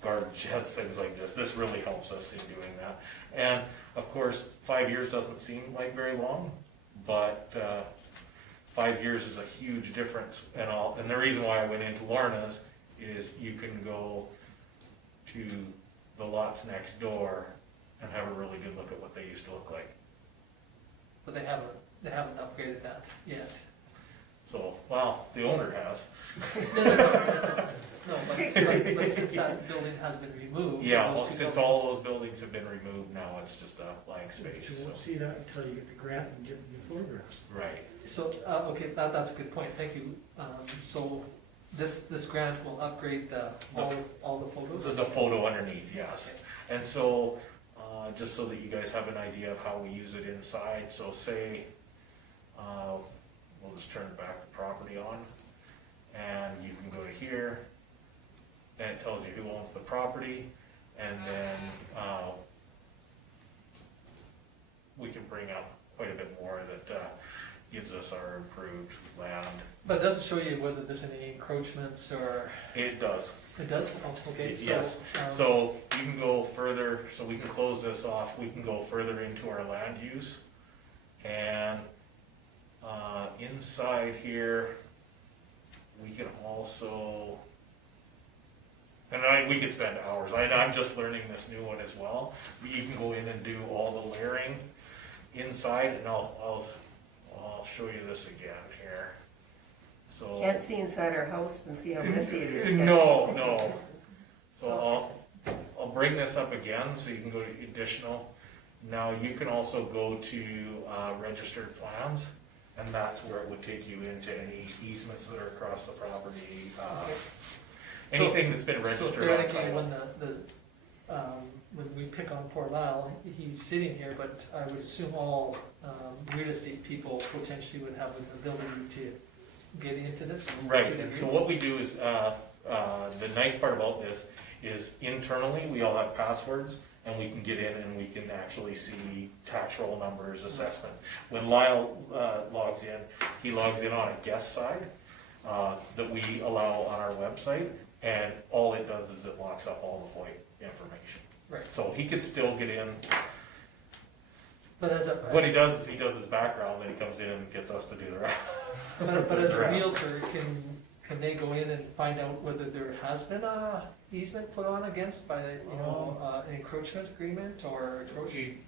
garbage jets, things like this. This really helps us in doing that. And of course, 5 years doesn't seem like very long, but 5 years is a huge difference. And the reason why I went into Lorna's is you can go to the lots next door and have a really good look at what they used to look like. But they haven't upgraded that yet. So, well, the owner has. No, but since that building has been removed. Yeah, those well, two since buildings- all those buildings have been removed, now it's just a blank But space. you So. won't see that until you get the grant and get the photographs. Right. So, okay, that's a good point, thank you. So this grant will upgrade all the photos? The photo underneath, yes. And so, just so that you guys have an idea of how we use it inside, so say, we'll just turn back the property on, and you can go to here, and it tells you who owns the property, and then we can bring up quite a bit more that gives us our improved land. But it doesn't show you whether there's any encroachments or, It does. it does? Oh, okay, so. Yes, so you can go further, so we can close this off, we can go further into our land use. And inside here, we can also, and we could spend hours, I'm just learning this new one as well. You can go in and do all the layering inside, and I'll show you this again here. So. Can't see inside our house and see how messy it is. No. So I'll bring this up again so you can go to additional, Now, you can also go to registered plans, and that's where it would take you into any easements that are across the property. Okay. So- Anything that's been So registered on theoretically, title. when we pick on poor Lyle, he's sitting here, but I would assume all real estate people potentially would have an ability to get into this. Right, to and so agree. what we do is, the nice part about this is internally, we all have passwords, and we can get in and we can actually see tax roll numbers, assessment. When Lyle logs in, he logs in on a guest side that we allow on our website, and all it does is it locks up all the FOIA information. Right, So he could still get in. but as a. What he does is he does his background, then he comes in and gets us to do the rest. But as a Right. realtor, can they go in and find out whether there has been a easement put on against by, an encroachment agreement or encroachment?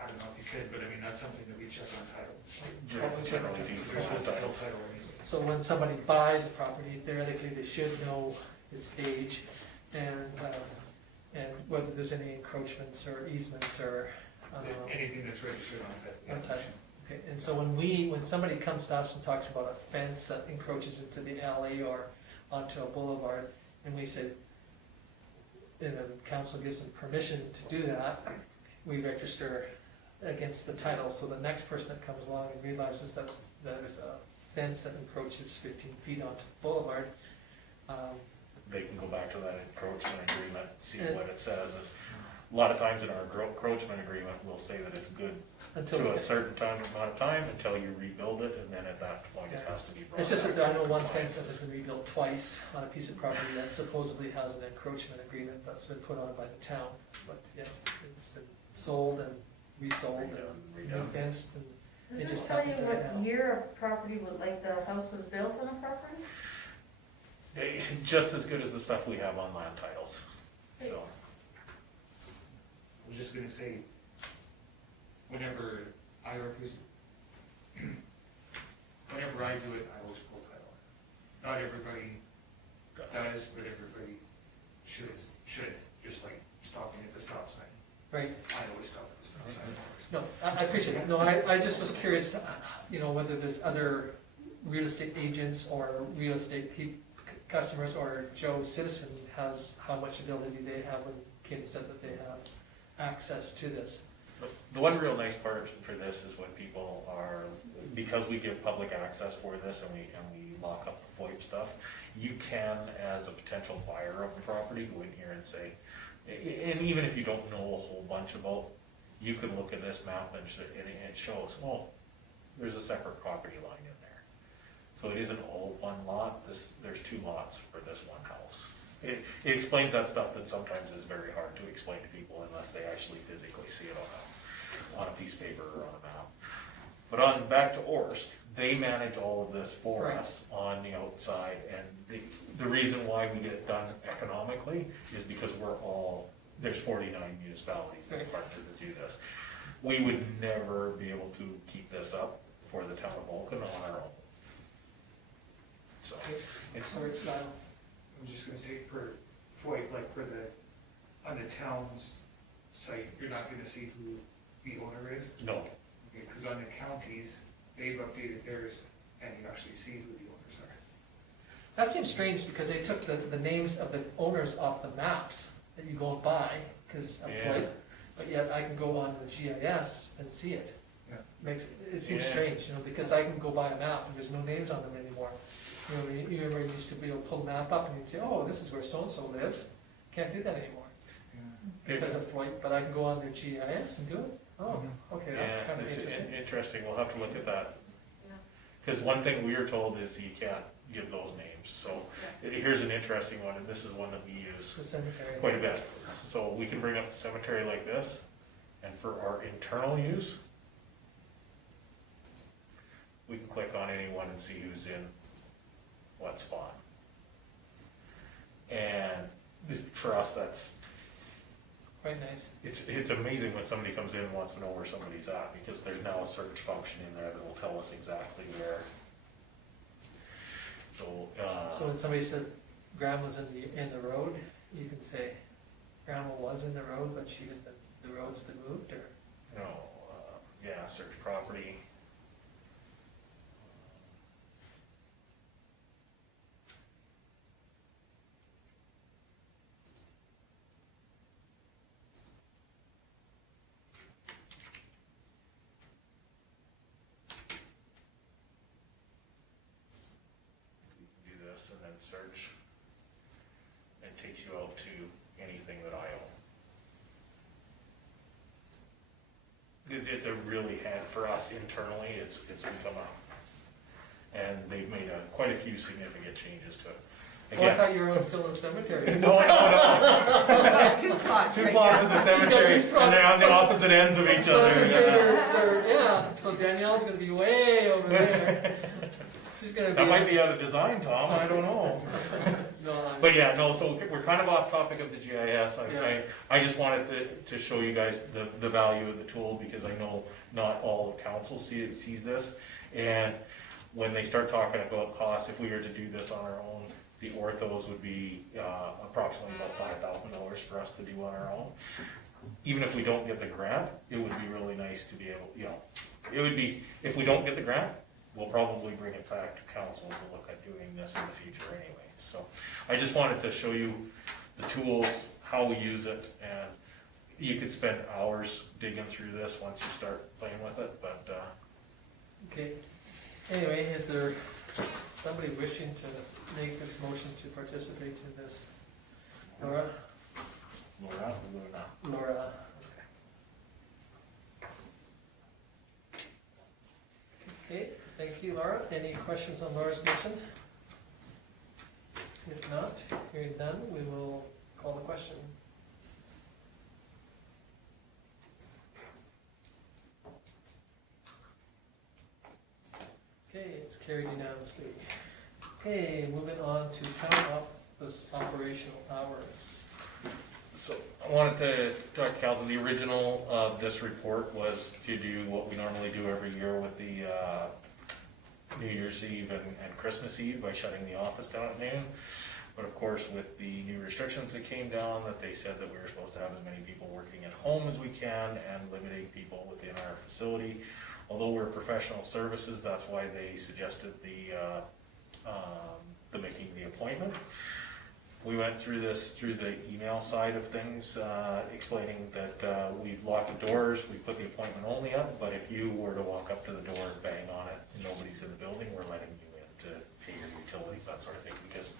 I don't know if you could, but I mean, that's something that we check on title. Generally do There's for no land titles. title anyway. So when somebody buys a property, theoretically, they should know its age and whether there's any encroachments or easements or, Anything that's registered on that. on title. Okay, and so when somebody comes to us and talks about a fence that encroaches into the alley or onto a boulevard, and we say, and the council gives them permission to do that, we register against the title, so the next person that comes along and realizes that there's a fence that encroaches 15 feet onto the boulevard, They can go back to that encroachment agreement, see what it says. And a lot of times in our encroachment agreement, we'll say that it's good until. to a certain amount of time until you rebuild it, and then at that point, it has to be brought It's just back that I to know one fence that compliance. has been rebuilt twice on a piece of property that supposedly has an encroachment agreement that's been put on by the town, but yet it's been sold and resold and Redone. re-fenced, and it Does just this tell you happened right what now. year a property would, like the house was built on a property? Just as good as the stuff we have on land titles, so. I was just gonna say, whenever I whenever I do it, I always pull title. Not everybody does, but everybody should, just like stopping at the stop sign. Right, I always stop at the stop sign. no, I appreciate it, no, I just was curious, whether there's other real estate agents or real estate customers, or Joe Citizen has, how much ability they have when Kim said that they have access to this. The one real nice part for this is when people are, because we give public access for this and we lock up the FOIP stuff, you can, as a potential buyer of the property, go in here and say, and even if you don't know a whole bunch about, you can look at this map and it shows, oh, there's a separate property line in there. So it isn't all one lot, there's two lots for this one house. It explains that stuff that sometimes is very hard to explain to people unless they actually physically see it on a piece of paper or on a map. But back to ORRSC, they manage all of this for Right. us on the outside, and the reason why we get it done economically is because there's 49 municipalities that Right. partner to do this. We would never be able to keep this up for the town of Vulcan on our own. So, it's, Sorry, Lyle. I'm just gonna say for FOIP, like on the town's site, you're not gonna see who the owner is. no, Because on the counties, they've updated theirs and you actually see who the owners are. That seems strange, because they took the names of the owners off the maps that you go and buy, because of Yeah. FOIP, but yet I can go on the GIS and see it. Yeah. It seems Yeah. strange, because I can go buy a map and there's no names on them anymore. You remember you used to be able to pull the map up and you'd say, oh, this is where so-and-so lives. Can't do that anymore because of FOIP, but I can go on their GIS and do it. Oh, okay, that's yeah, kind of it's interesting. interesting, we'll have to look at that. Yeah. Because one thing we were told is you can't give those names, so here's an interesting one, and this is one that we use The cemetery. quite a bit. So we can bring up a cemetery like this, and for our internal use, we can click on anyone and see who's in what spot. And for us, that's, Quite nice. it's amazing when somebody comes in and wants to know where somebody's at, because there's now a search function in there that will tell us exactly where. So when somebody says grandma's in the road, you can say grandma was in the road, but the road's been moved, or? search property. You can do this and then search. It takes you out to anything that I own. It's a really hand for us internally, it's become and they've made quite a few significant changes to it. Well, I Again, thought you were still in the cemetery. no, Two plots, two right? plots in the cemetery, two plots. and they're on the opposite ends of each I was gonna say other. yeah, so Danielle's gonna be way over there. She's gonna be. That might be out of design, Tom, I don't know. No, I'm- But yeah, no, so we're kind of off topic of the GIS. Yeah. I just wanted to show you guys the value of the tool, because I know not all of council sees this. And when they start talking about costs, if we were to do this on our own, the orthos would be approximately about $5,000 for us to do on our own. Even if we don't get the grant, it would be really nice to be able, it would be, if we don't get the grant, we'll probably bring it back to council to look at doing this in the future anyway. So I just wanted to show you the tools, how we use it, and you could spend hours digging through this once you start playing with it, but Okay, anyway, is there somebody wishing to make this motion to participate in this? Laura? Laura, Laura. Okay, thank you, Laura. Any questions on Laura's motion? If not, hearing none, we will call the question. Okay, it's carried unanimously. Okay, moving on to town office operational hours. So I wanted to talk to council. The original of this report was to do what we normally do every year with the New Year's Eve and Christmas Eve by shutting the office down at noon. But of course, with the new restrictions that came down, that they said that we were supposed to have as many people working at home as we can and limiting people within our facility. Although we're professional services, that's why they suggested the making the appointment. We went through this through the email side of things, explaining that we've locked the doors, we put the appointment only up, but if you were to walk up to the door and bang on it, nobody's in the building, we're letting you in to pay your utilities, that sort of thing, because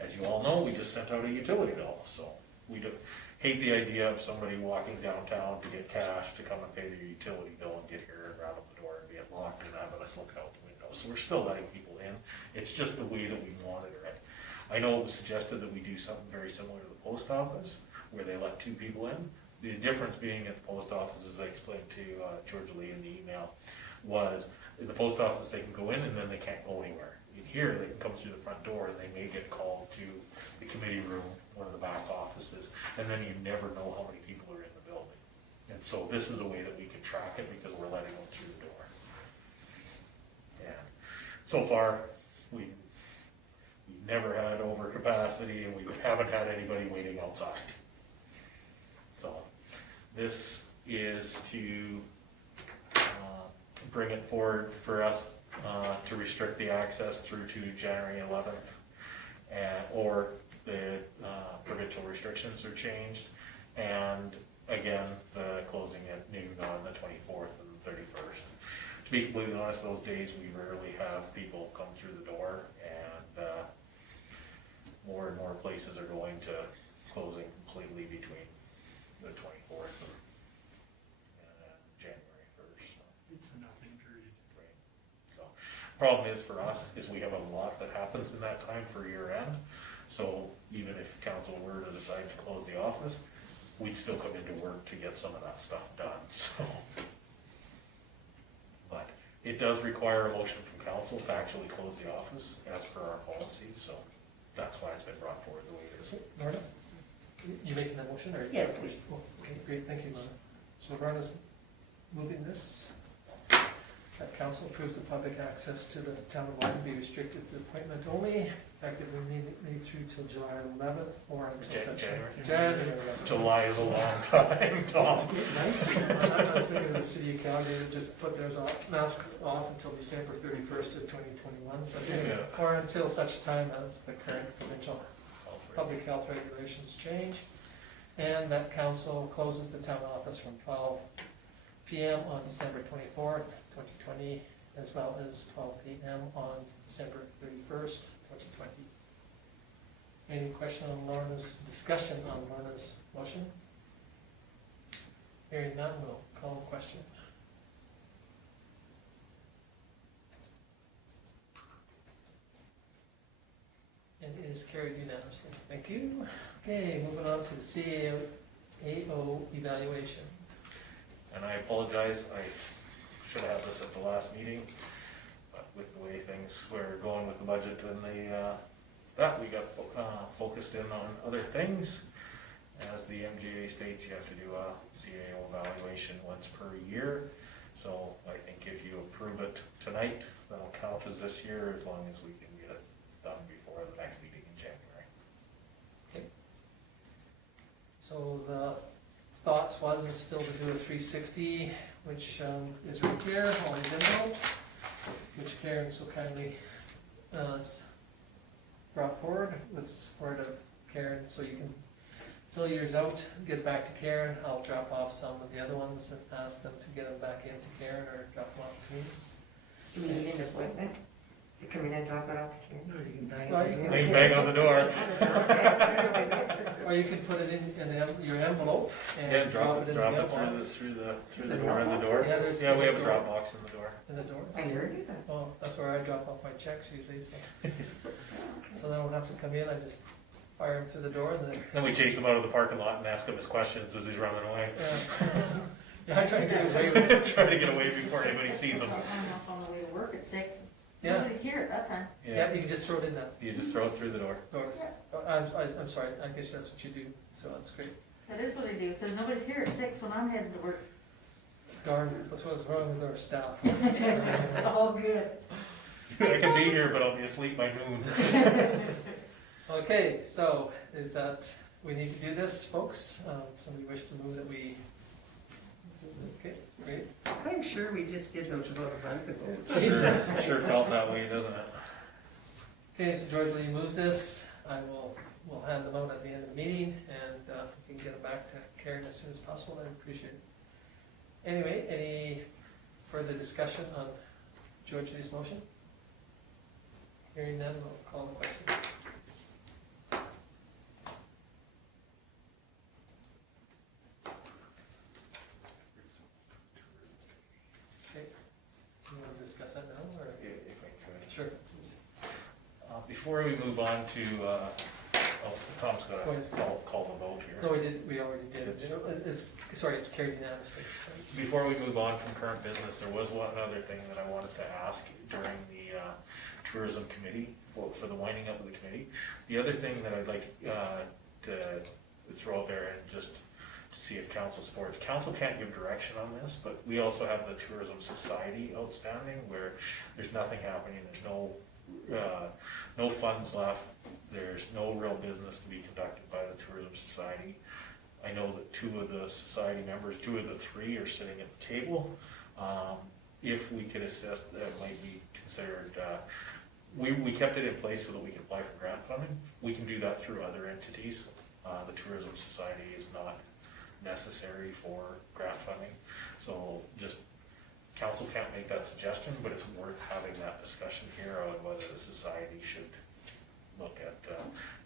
as you all know, we just sent out a utility bill, so we do hate the idea of somebody walking downtown to get cash to come and pay their utility bill and get here and rattle the door and get locked and having us look out the window. So we're still letting people in, it's just the way that we monitor it. I know it was suggested that we do something very similar to the post office, where they let 2 people in. The difference being at the post office, as I explained to George Lee in the email, was at the post office they can go in and then they can't go anywhere. In here, they can come through the front door and they may get called to the committee room, one of the back offices, and then you never know how many people are in the building. And so this is a way that we can track it because we're letting them through the door. And so far, we've never had overcapacity and we haven't had anybody waiting outside. So this is to bring it forward for us to restrict the access through to January 11th, or the provincial restrictions are changed, and again, the closing at noon on the 24th and the 31st. To be completely honest, those days we rarely have people come through the door, and more and more places are going to closing completely between the 24th and January 1st. So. It's a nothing period. Right. So, problem is for us, is we have a lot that happens in that time for year end. So even if council were to decide to close the office, we'd still come into work to get some of that stuff done, so. But it does require a motion from council to actually close the office as per our policy, so that's why it's been brought forward the way it is. Lorna? You making that motion, or? Yes, please. Oh, okay, great, thank you, Lorna. So Lorna's moving this. that council approves the public access to the town of Vulcan be restricted to appointment only, effective immediately through till July 11th or until such. January 11th. July is a long time, Tom. I was thinking of the city of Calgary that just put theirs off, mask off until December 31st of 2021, but anyway, or until such time as the current provincial public health regulations change. And that council closes the town office from 12 p.m. on December 24th, 2020, as well as 12 p.m. on December 31st, 2020. Any question on Lorna's, discussion on Lorna's motion? Hearing none, we'll call the question. And it is carried unanimously. Thank you. Okay, moving on to the CAO evaluation. And I apologize, I should have had this at the last meeting, but with the way things were going with the budget and that we got focused in on other things. As the MGA states, you have to do a CAO evaluation once per year. So I think if you approve it tonight, that'll count as this year, as long as we can get it done before the next meeting in January. So the thoughts was is still to do a 360, which is right here, all these envelopes, which Karen so kindly brought forward with the support of Karen, so you can fill yours out, get it back to Karen. I'll drop off some of the other ones and ask them to get them back into Karen or drop them off to me. Do we need an appointment to come in and drop it off to Karen? Or you can bang Well, it you on can- the Bang, door. bang on the door. Or you can put it in your envelope and Yeah, drop it in the drop it mailbox. through the The door in the mailbox? door. Yeah, there's Yeah, we have a door. drop box in the door. In the doors. I never knew that. Well, that's where I drop off my checks usually, so. So then I don't have to come in, I just fire him through the door and then, Then we chase him out of the parking lot and ask him his questions as he's running away. yeah, I try to get away with it. Try to get away before anybody sees him. I'm off on the way to work at 6. Yeah, Nobody's here at that time. yeah, you can just throw it in that You just throw it through the door. door. I'm sorry, I guess that's what you do, so that's great. That is what I do, because nobody's here at 6 when I'm heading to work. Darn, what's wrong with our staff? It's all good. I can be here, but I'll be asleep by noon. Okay, so is that, we need to do this, folks? Somebody wish to move that we, okay, great. I'm sure we just did those about a month ago. Sure felt that way, doesn't it? Okay, so George Lee moves this. We'll hand them out at the end of the meeting, and we can get them back to Karen as soon as possible. I appreciate it. Anyway, any further discussion on George Lee's motion? Hearing none, we'll call the question. Okay, you want to discuss that now, or? If I could. Sure. Before we move on to, Tom's Go gonna ahead. call the vote here. No, we already did. It's carried unanimously, sorry. Before we move on from current business, there was one other thing that I wanted to ask during the tourism committee, for the winding up of the committee. The other thing that I'd like to throw out there and just to see if council supports. Council can't give direction on this, but we also have the Tourism Society outstanding where there's nothing happening, there's no funds left, there's no real business to be conducted by the Tourism Society. I know that 2 of the society members, 2 of the 3 are sitting at the table. If we could assist, that might be considered, we kept it in place so that we can apply for grant funding. We can do that through other entities. The Tourism Society is not necessary for grant funding. So just, council can't make that suggestion, but it's worth having that discussion here on whether the society should look at,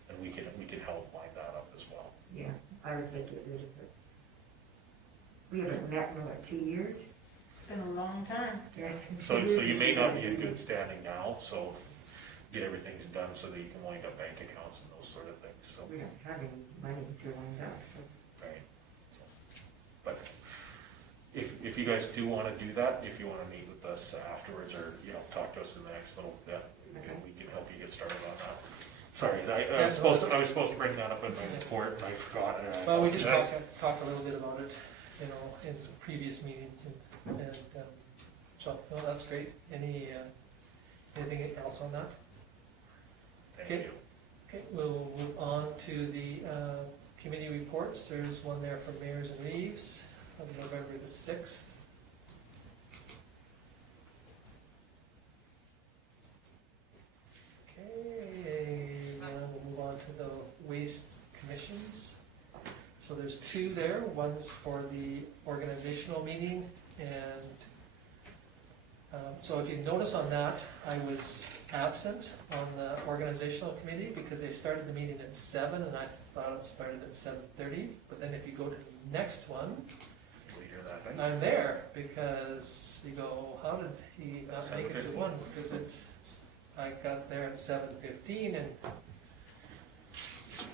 and we can help line that up as well. Yeah, I would think it would have. We haven't met in what, 2 years? It's been a long time. Yeah. So you may not be in good standing now, so get everything done so that you can wind up bank accounts and those sort of things, so, We don't have any money to wind up, so. right. So, but if you guys do wanna do that, if you wanna meet with us afterwards, or, talk to us in the next little bit, Okay. we can help you get started on that. Sorry, I was supposed to bring that up in my report, and I forgot, and I Well, we did apologize. talk a little bit about it, in previous meetings, and So, no, that's great. Anything else on that? Thank Okay. you. Okay, we'll move on to the committee reports. There's one there from Mayors and Reeves on November the 6th. Okay, now we'll move on to the waste commissions. So there's two there. One's for the organizational meeting, and so if you notice on that, I was absent on the organizational committee because they started the meeting at 7 and I thought it started at 7:30. But then if you go to the next one, We hear that, right? I'm there because you go, how did he not make it to 7:15? one? Because I got there at 7:15 and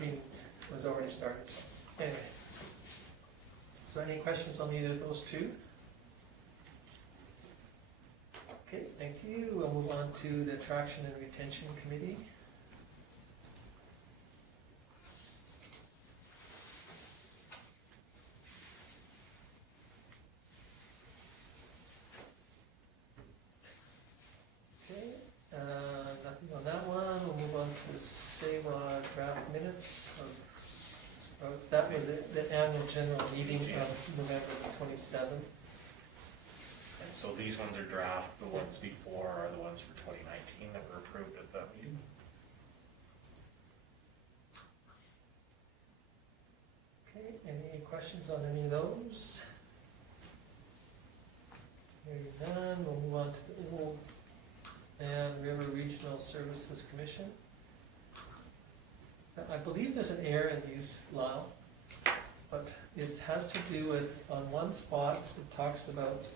meeting was already started, so anyway. So any questions on either of those two? Okay, thank you. We'll move on to the Attraction and Retention Committee. Okay, nothing on that one. We'll move on to the SEWA draft minutes. That was the annual general meeting of November the 27th. And so these ones are draft, the ones before are the ones for 2019 that were approved at that meeting. Okay, any questions on any of those? Hearing none, we'll move on to the Old Man River Regional Services Commission. I believe there's an error in these, Lyle, but it has to do with, on one spot, it talks about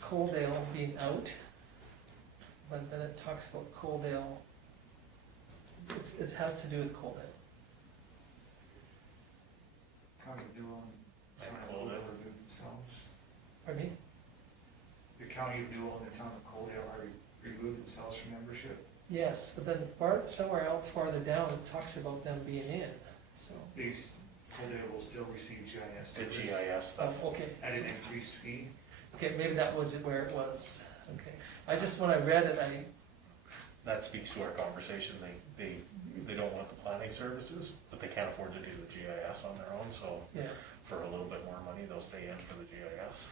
Coaldale being out, but then it talks about Coaldale, it has to do with Coaldale. County of Newell and town of Coaldale remove themselves. Pardon me? The County of Newell and the town of Coaldale are removed themselves from membership. Yes, but then somewhere else farther down, it talks about them being in, so. These, Coaldale will still receive GIS The service GIS stuff. Okay. at an increased fee. Okay, maybe that was it where it was, okay. I just, when I read it, That speaks to our conversation, they don't want the planning services, but they can't afford to do the GIS on their own, so yeah, for a little bit more money, they'll stay in for the GIS.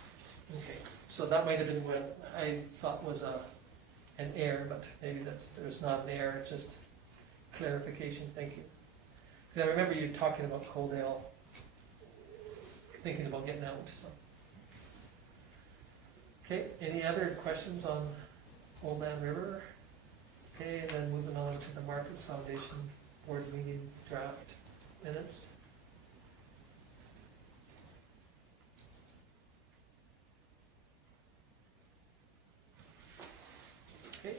okay. So that might have been what I thought was an error, but maybe there's not an error, it's just clarification, thank you. Because I remember you talking about Coaldale, thinking about getting out, so. Okay, any other questions on Old Man River? Okay, and then moving on to the Marcus Foundation Board meeting draft minutes. Okay.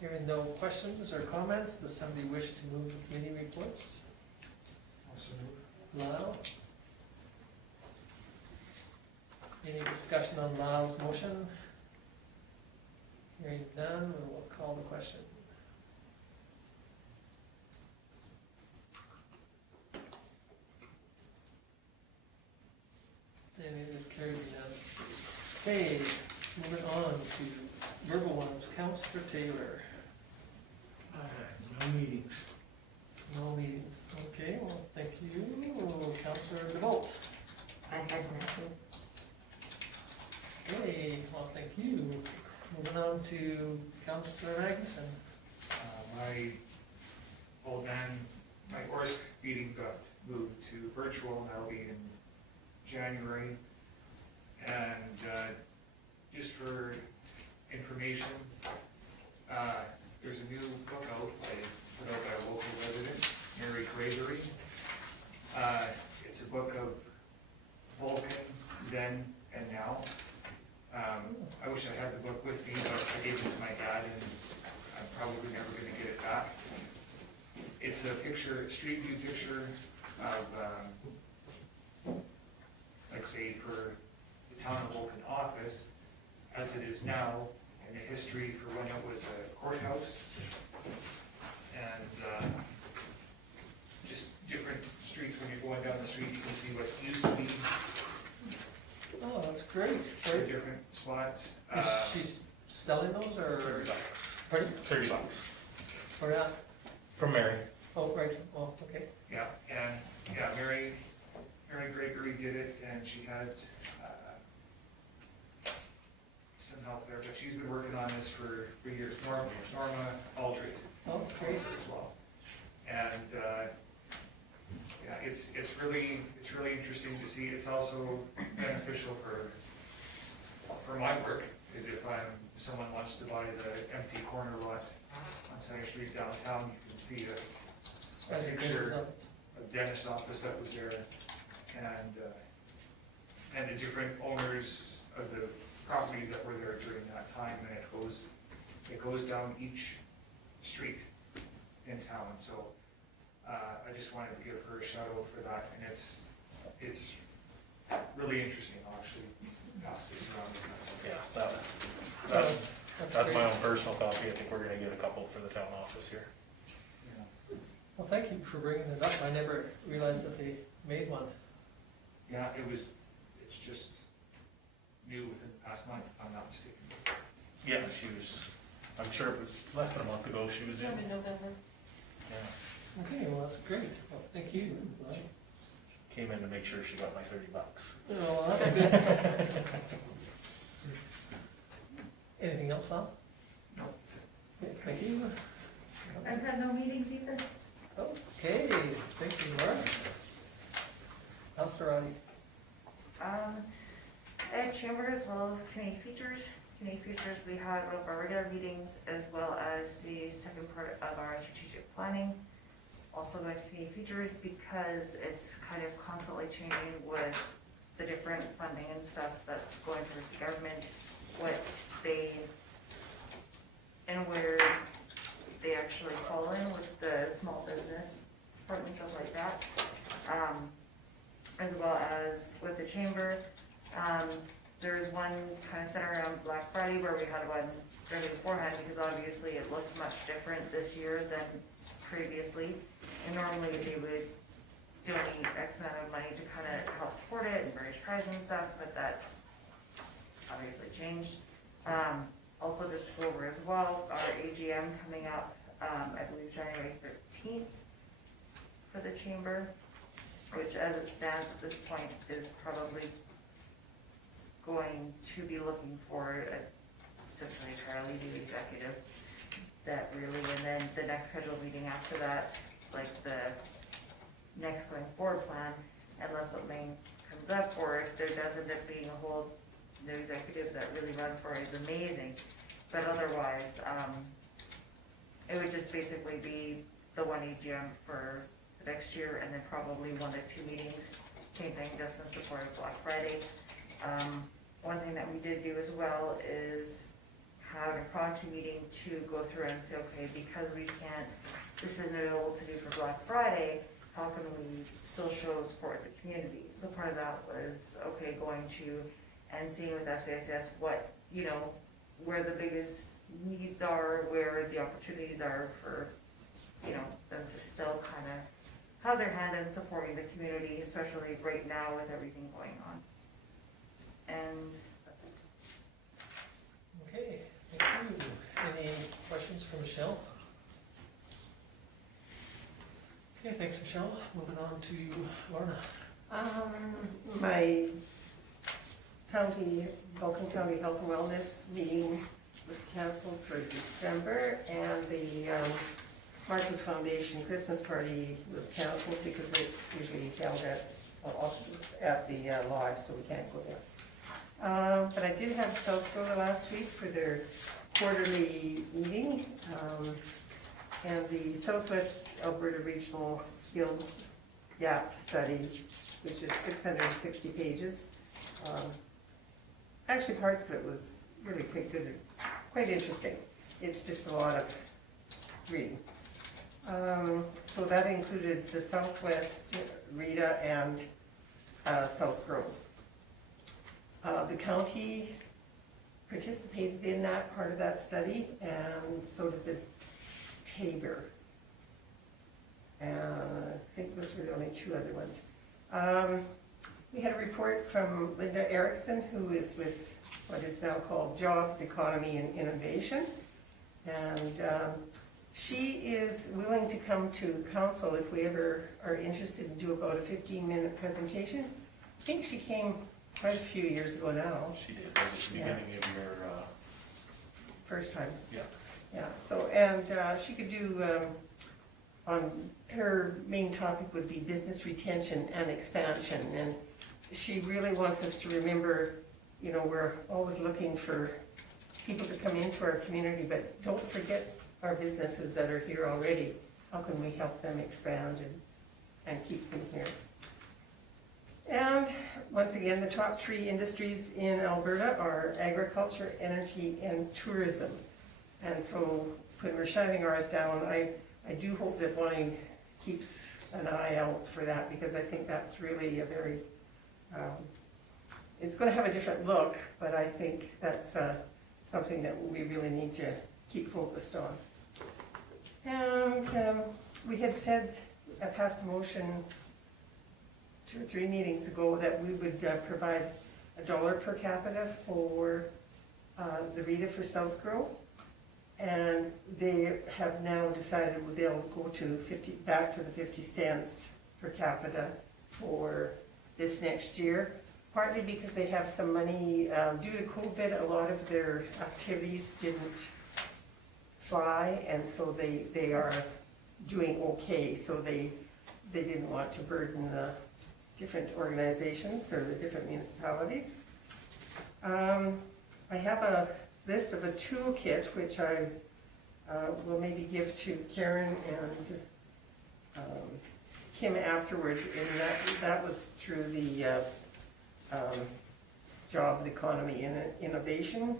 Hearing no questions or comments, does somebody wish to move the committee reports? Also move. Lyle? Any discussion on Lyle's motion? Hearing none, we'll call the question. And it is carried unanimously. Okay, moving on to verbal ones, Councillor Taylor. No meetings. No meetings. Okay, well, thank you. Councillor DeVault. I had nothing. Okay, well, thank you. Moving on to Councillor Magnuson. My ORRSC meeting got moved to virtual, and that'll be in January. And just for information, there's a new book out, put out by a local resident, Mary Gravery. It's a book of Vulcan, then and now. I wish I had the book with me, but I gave it to my dad, and I'm probably never gonna get it back. It's a picture, street view picture of, like say, for the town of Vulcan office, as it is now, and the history for when it was a courthouse. And just different streets when you're going down the street, you can see what used to be Oh, that's great. the Great. different spots. Is she selling those or? $30. Pardon? $30 Or yeah? from Mary. Oh, right. Oh, okay. Yeah, and, yeah, Mary Gregory did it, and she had, some help there, but she's been working on this for years. Norma Aldred Oh, great. as well. And, yeah, it's really interesting to see. It's also beneficial for my work, is if someone wants to buy the empty corner lot on Center Street downtown, you can see a As it picture goes up. of dentist's office that was there, and the different owners of the properties that were there during that time, and it goes down each street in town, so, I just wanted to give her a shout out for that, and it's really interesting. I'll actually pass this around. Yeah, That's that's great. my own personal copy. I think we're gonna get a couple for the town office here. Well, thank you for bringing it up. I never realized that they made one. Yeah, it's just new within the past month, if I'm not mistaken. Yeah, I'm sure it was less than a month ago she was in. Probably November. Yeah. Okay, well, that's great. Well, thank you. Came in to make sure she got my $30. Oh, that's good. Anything else, Al? No, that's it. Okay, thank you. I've had no meetings either. Okay, thank you, Laura. Councilor Roddy. At Chamber as well as Committee Features. Committee Features, we had one of our regular meetings as well as the second part of our strategic planning. Also going to Committee Features because it's kind of constantly changing with the different funding and stuff that's going through the government, what they, and where they actually fall in with the small business support and stuff like that. As well as with the Chamber. There's one kind of centered around Black Friday where we had one during beforehand because obviously it looked much different this year than previously. And normally they would donate X amount of money to kind of help support it and various prizes and stuff, but that obviously changed. Also just to go over as well, our AGM coming up, I believe January 13th for the Chamber, which as it stands at this point is probably going to be looking for essentially entirely new executive that really, and then the next scheduled meeting after that, like the next going forward plan, unless something comes up or if there does end up being a whole new executive that really runs for it is amazing. But otherwise, it would just basically be the one AGM for the next year and then probably 1 to 2 meetings. Same thing, just in support of Black Friday. One thing that we did do as well is have an impromptu meeting to go through and say, okay, because we can't, this isn't available to do for Black Friday, how can we still show support to the community? So part of that was, okay, going to and seeing with FCSS what, where the biggest needs are, where the opportunities are for, them to still kind of have their hand in supporting the community, especially right now with everything going on. And that's it. Okay, thank you. Any questions for Michelle? Okay, thanks, Michelle. Moving on to Lorna. My Vulcan County Health and Wellness meeting was canceled for December, and the Marcus Foundation Christmas party was canceled because it's usually held at the lodge, so we can't go there. But I did have SouthGrow last week for their quarterly meeting, and the Southwest Alberta Regional Skills Gap Study, which is 660 pages. Actually, parts of it was really quite good, quite interesting. It's just a lot of reading. So that included the Southwest, Rita, and SouthGrow. The county participated in that part of that study, and so did the Tabor. And I think those were the only 2 other ones. We had a report from Linda Erickson, who is with what is now called Jobs, Economy, and Innovation. And she is willing to come to council if we ever are interested in do about a 15-minute presentation. I think she came quite a few years ago now, She did, that was the beginning of your, first time. yeah. Yeah, so, and she could do, on, her main topic would be business retention and expansion. And she really wants us to remember, you know, we're always looking for people to come into our community, but don't forget our businesses that are here already. How can we help them expand and keep them here? And once again, the top 3 industries in Alberta are agriculture, energy, and tourism. And so when we're shutting ours down, I do hope that Bonnie keeps an eye out for that, because I think that's really a very, it's going to have a different look, but I think that's something that we really need to keep focused on. And we had said, I passed a motion 2 or 3 meetings ago that we would provide $1 per capita for the RETA for SouthGrow. And they have now decided they'll go to back to the 50 cents per capita for this next year, partly because they have some money, due to COVID, a lot of their activities didn't fly, and so they are doing okay, so they didn't want to burden the different organizations or the different municipalities. I have a list of a toolkit, which I will maybe give to Karen and Kim afterwards, and that was through the Jobs, Economy, and Innovation.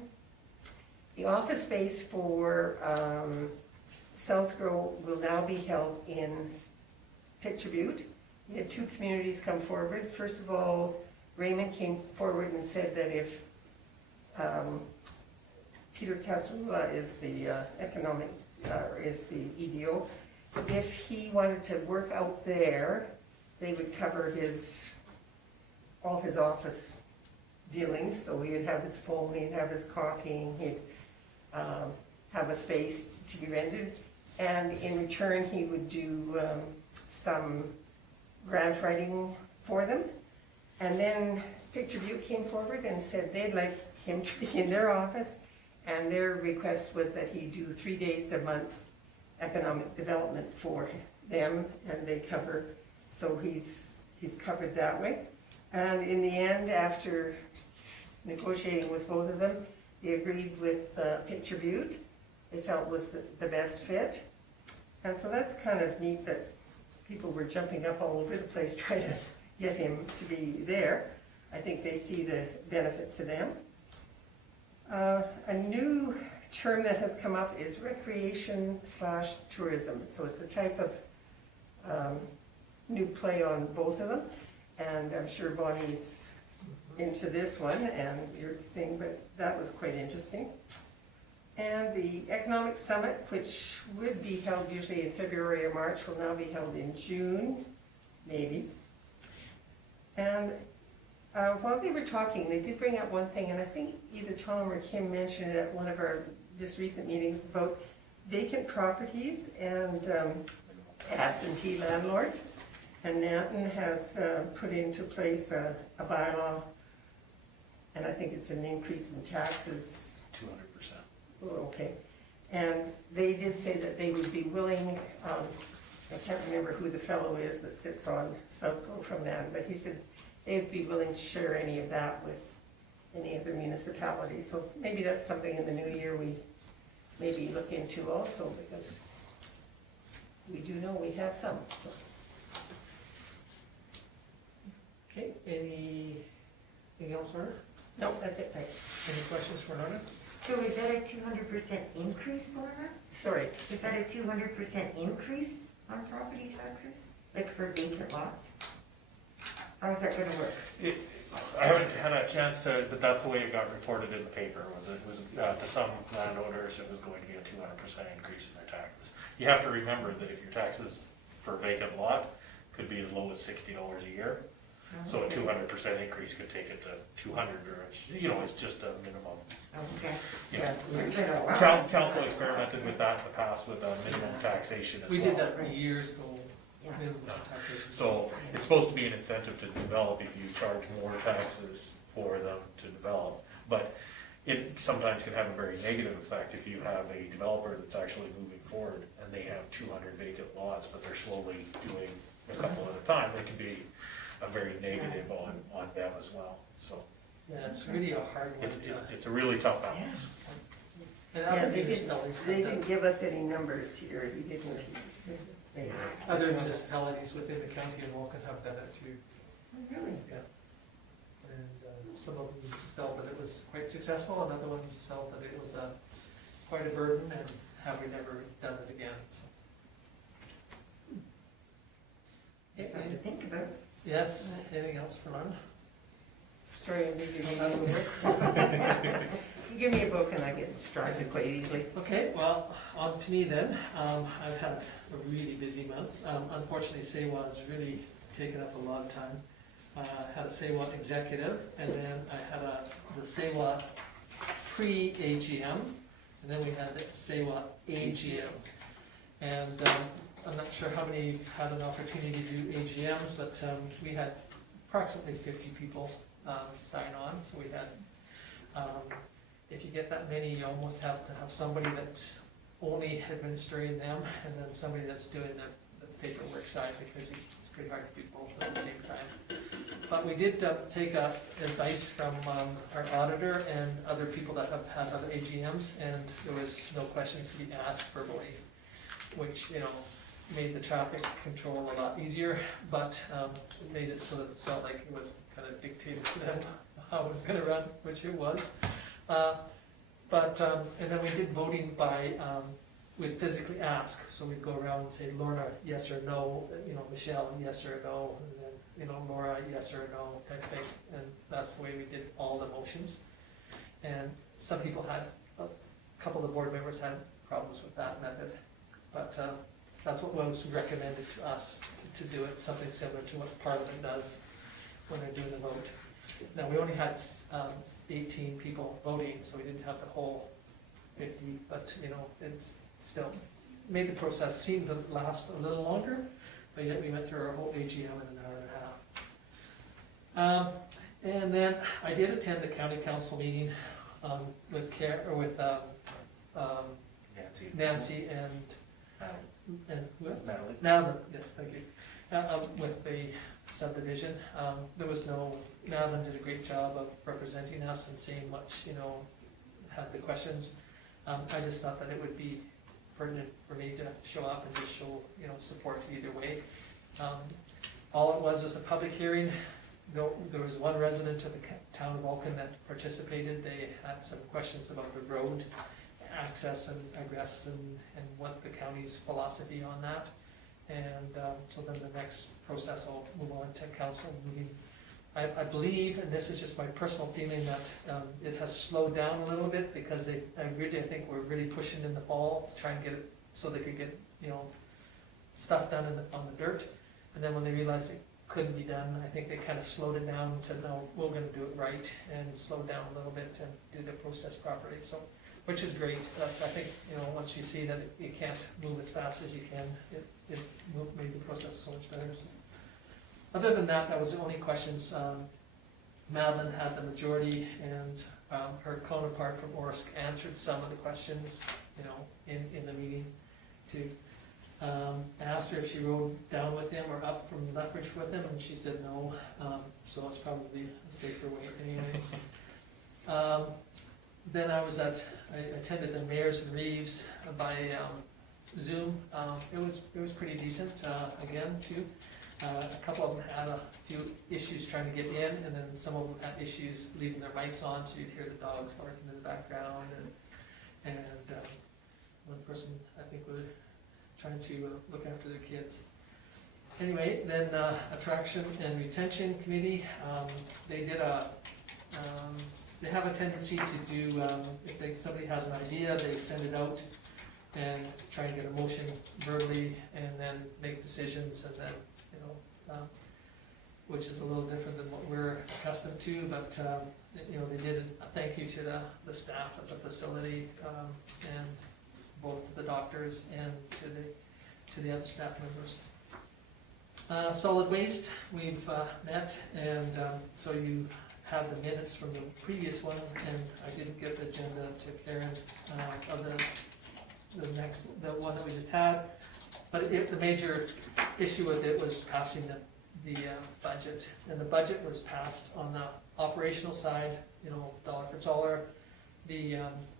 The office space for SouthGrow will now be held in Picture Butte. We had 2 communities come forward. First of all, Raymond came forward and said that if Peter Casalula is the is the EDO, if he wanted to work out there, they would cover all his office dealings. So he would have his phone, he'd have his copying, he'd have a space to be rented, and in return he would do some grant writing for them. And then Picture Butte came forward and said they'd like him to be in their office, and their request was that he do 3 days a month economic development for them, and they cover, so he's covered that way. And in the end, after negotiating with both of them, they agreed with Picture Butte. They felt was the best fit. And so that's kind of neat that people were jumping up all over the place trying to get him to be there. I think they see the benefit to them. A new term that has come up is recreation/tourism. So it's a type of new play on both of them. And I'm sure Bonnie's into this one and your thing, but that was quite interesting. And the Economic Summit, which would be held usually in February or March, will now be held in June, maybe. And while they were talking, they did bring up one thing, and I think either Tom or Kim mentioned it at one of our just recent meetings about vacant properties and absentee landlords. And Nanton has put into place a bylaw, and I think it's an increase in taxes. 200%. Oh, okay. And they did say that they would be willing, I can't remember who the fellow is that sits on SouthGrow from that, but he said they'd be willing to share any of that with any other municipalities. So maybe that's something in the new year we maybe look into also, because we do know we have some. So. Okay, anything else, Lorna? No, that's it. Thanks. Any questions for Lorna? So is that a 200% increase, Laura? Sorry. Is that a 200% increase on property taxes? Like for vacant lots? How is that gonna work? I haven't had a chance to, but that's the way it got reported in the paper, it was to some landowners, it was going to be a 200% increase in their taxes. You have to remember that if your taxes for a vacant lot could be as low as $60 a year, So a Okay. 200% increase could take it to 200, or, it's just a minimum. Okay. Yeah. It's been a while. Council experimented with that in the past with minimum taxation as well. We did that years ago, Yeah. minimum taxation. So it's supposed to be an incentive to develop if you charge more taxes for them to develop. But it sometimes can have a very negative effect if you have a developer that's actually moving forward and they have 200 vacant lots, but they're slowly doing a couple at a time. It can be a very negative on them as well. So Yeah, it's really a hard one to. it's a really tough balance. And Yeah, other they municipalities didn't, they have didn't that. give us any numbers here, he didn't. They- Other municipalities within the county of Vulcan have done it too. Really? Yeah. And some of them felt that it was quite successful, and other ones felt that it was quite a burden, and have we never done it again, so. Something to think about. Yes, anything else for Lon? Sorry, I'm leaving you. You give me a book and I get distracted quite easily. Okay, well, on to me then. I've had a really busy month. Unfortunately, SAWA has really taken up a lot of time. I had a SAWA executive, and then I had the SAWA pre-AGM, and then we had the SAWA AGM. And I'm not sure how many had an opportunity to do AGMs, but we had approximately 50 people sign on. So we had, if you get that many, you almost have to have somebody that's only administering them, and then somebody that's doing the paperwork side, because it's pretty hard to do both at the same time. But we did take advice from our auditor and other people that have had other AGMs, and there was no questions to be asked verbally, which, made the traffic control a lot easier, but it made it so that it felt like it was kind of dictated to them how it was gonna run, which it was. And then we did voting by, we'd physically ask, so we'd go around and say, Lorna, yes or no, Michelle, yes or no, and then, Laura, yes or no, type thing, and that's the way we did all the motions. And some people had, a couple of the board members had problems with that method, but that's what was recommended to us, to do it, something similar to what Parliament does when they're doing the vote. Now, we only had 18 people voting, so we didn't have the whole 50, but, it's still made the process seem to last a little longer, but yet we went through our whole AGM in an hour and a half. And then I did attend the county council meeting with Nancy and who? Natalie? Now, yes, thank you. With the subdivision, Madeline did a great job of representing us and seeing much, had the questions. I just thought that it would be pertinent for me to show up and just show, support either way. All it was a public hearing. There was one resident of the town of Vulcan that participated. They had some questions about the road access and egress and what the county's philosophy on that. And so then the next process will move on to council meeting. I believe, and this is just my personal feeling, that it has slowed down a little bit, because I think we're really pushing in the fall to try and get it so they could get, stuff done on the dirt. And then when they realized it couldn't be done, I think they kind of slowed it down and said, no, we're gonna do it right, and slow down a little bit and do the process properly. So, which is great. That's, I think, once you see that you can't move as fast as you can, it made the process so much better. So. Other than that, that was the only questions. Madeline had the majority, and her counterpart from ORRSC answered some of the questions, in the meeting too. I asked her if she rode down with him or up from Lethbridge with him, and she said no, so it's probably a safer way anyway. Then I attended the Mayors and Reeves by Zoom. It was pretty decent, again, too. A couple of them had a few issues trying to get in, and then some of them had issues leaving their mics on, so you'd hear the dogs barking in the background, and one person, I think, was trying to look after their kids. Anyway, then Attraction and Retention Committee, they did they have a tendency to do, if somebody has an idea, they send it out and try and get a motion verbally, and then make decisions, and then, which is a little different than what we're accustomed to, but, you know, they did a thank you to the staff at the facility, and both the doctors and to the other staff members. Solid waste, we've met, and so you have the minutes from the previous one, and I didn't get the agenda to Karen of the one that we just had. But the major issue with it was passing the budget, and the budget was passed on the operational side, you know, dollar for dollar. The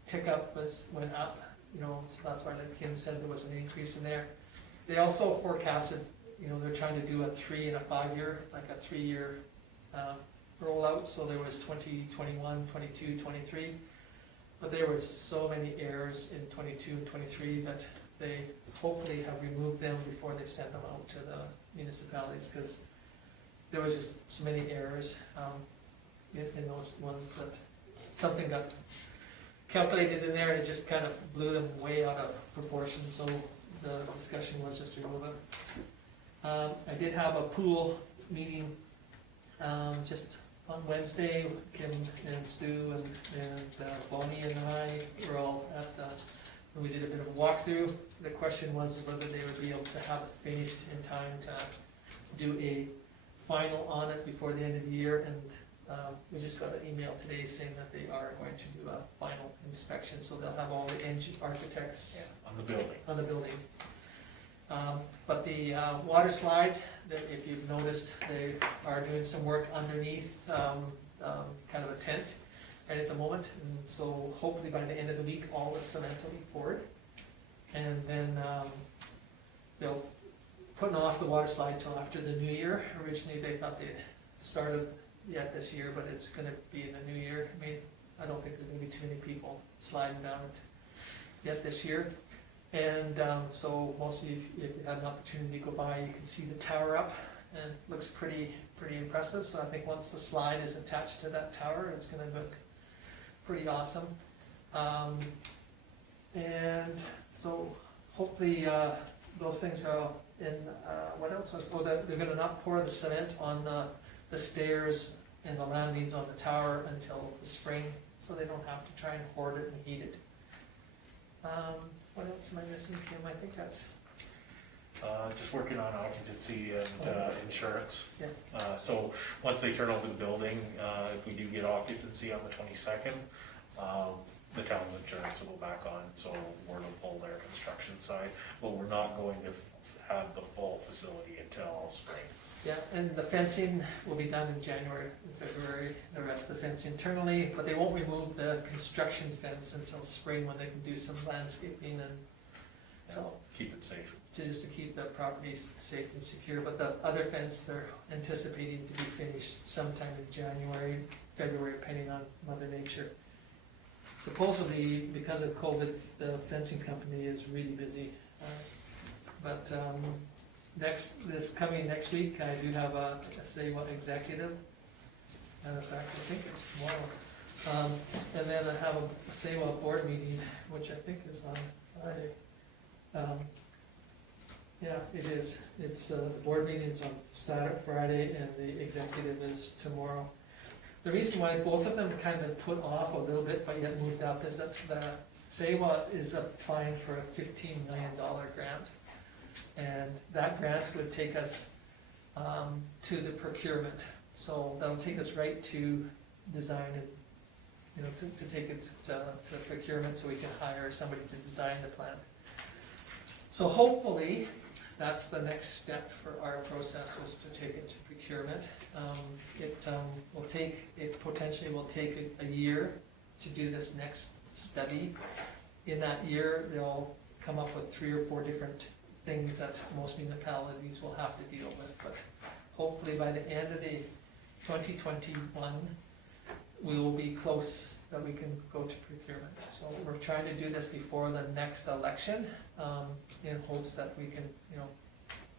pickup went up, you know, so that's why, like Kim said, there was an increase in there. They also forecasted, you know, they're trying to do a 3 and a 5 year, like a 3-year rollout, so there was 2021, 22, 23. But there was so many errors in 22 and 23 that they hopefully have removed them before they send them out to the municipalities, because there was just so many errors in those ones that something got calculated in there and it just kind of blew them way out of proportion, so the discussion was just to remove it. I did have a pool meeting just on Wednesday. Kim and Stu and Bonnie and I were all at we did a bit of a walkthrough. The question was whether they would be able to have it finished in time to do a final on it before the end of the year, and we just got an email today saying that they are going to do a final inspection, so they'll have all the architects On the building. on the building. But the water slide, that if you've noticed, they are doing some work underneath kind of a tent right at the moment, and so hopefully by the end of the week all the cement will be poured, and then they'll put off the water slide till after the new year. Originally they thought they'd started yet this year, but it's going to be in the new year. I mean, I don't think there's going to be too many people sliding down it yet this year. And so mostly if you had an opportunity to go by, you can see the tower up, and it looks pretty impressive. So I think once the slide is attached to that tower, it's going to look pretty awesome. And so hopefully those things are in, what else was, they're going to not pour the cement on the stairs and the landings on the tower until the spring, so they don't have to try and hoard it and heat it. What else am I missing, Kim? I think that's... Just working on occupancy and insurance. Yeah. So once they turn over the building, if we do get occupancy on the 22nd, the town's insurance will go back on, so we're to pull their construction side, but we're not going to have the full facility until spring. Yeah, and the fencing will be done in January and February, the rest of the fence internally, but they won't remove the construction fence until spring when they can do some landscaping, and so Keep it safe. just to keep the properties safe and secure. But the other fence, they're anticipating to be finished sometime in January, February, depending on Mother Nature. Supposedly, because of COVID, the fencing company is really busy, but this coming next week, I do have a CAO executive. Matter of fact, I think it's tomorrow. And then I have a CAO board meeting, which I think is on Friday. Yeah, it is. It's the board meeting is on Saturday, Friday, and the executive is tomorrow. The reason why both of them kind of put off a little bit, but yet moved up, is that the CAO is applying for a $15 million grant. And that grant would take us to the procurement. So that'll take us right to design and, you know, to take it to procurement, so we can hire somebody to design the plant. So hopefully, that's the next step for our process, is to take it to procurement. It potentially will take a year to do this next study. In that year, they'll come up with 3 or 4 different things that most municipalities will have to deal with, but hopefully by the end of the 2021, we will be close that we can go to procurement. So we're trying to do this before the next election, in hopes that we can, you know,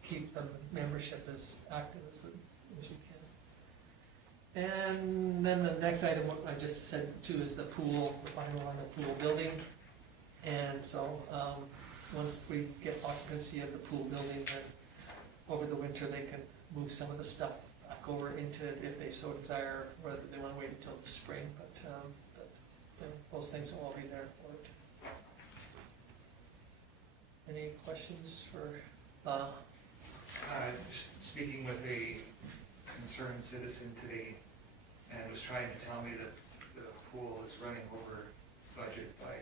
keep the membership as active as we can. And then the next item, what I just said too, is the pool, the final on the pool building. And so, once we get occupancy of the pool building, then over the winter they can move some of the stuff back back over into it if they so desire, whether they wanna wait until the spring, but those things will all be there for it. Any questions for, Just speaking with a concerned citizen today, and was trying to tell me that the pool is running over budget by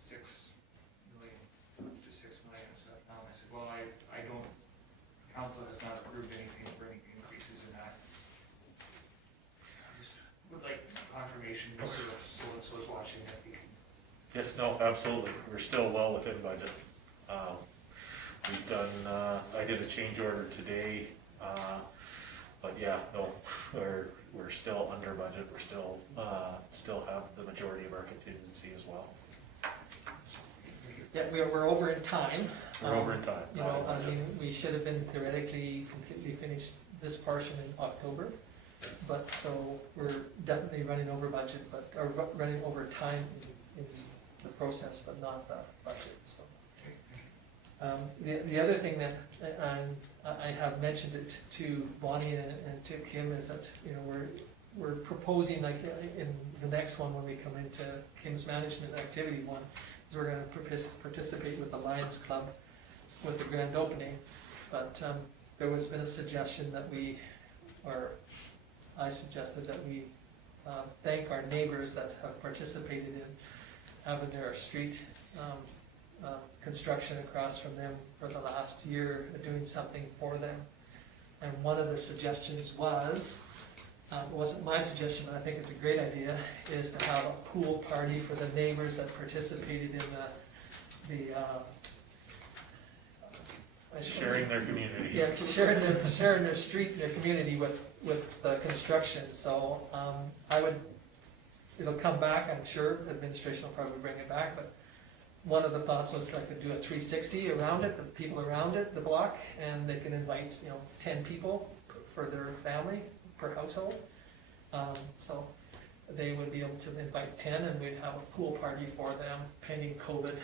6 million, up to 6 million and stuff now. And I said, well, I don't, council has not approved anything for any increases in that. I just would like confirmation, just so so-and-so's watching that we can. Yes, no, absolutely, we're still well within budget. We've done, I did a change order today, but yeah, no, we're still under budget, we're still have the majority of our contingency as well. yeah, we're over in time. We're over in time. You know, I mean, we should have been theoretically completely finished this portion in October, but so we're definitely running over budget, or running over time in the process, but not the budget, so. The other thing that, I have mentioned it to Bonnie and to Kim, is that, you know, we're proposing, like, in the next one, when we come into Kim's management activity one, is we're gonna participate with the Lions Club with the grand opening, but, there was been a suggestion that I suggested that we, thank our neighbors that have participated in having their street, construction across from them for the last year, doing something for them. And one of the suggestions was, it wasn't my suggestion, but I think it's a great idea, is to have a pool party for the neighbors that participated in Sharing their community. yeah, sharing their street and their community with the construction, so, it'll come back, I'm sure, administration will probably bring it back, but one of the thoughts was I could do a 360 around it, the people around it, the block, and they can invite, 10 people for their family per household. So they would be able to invite 10, and we'd have a pool party for them pending COVID.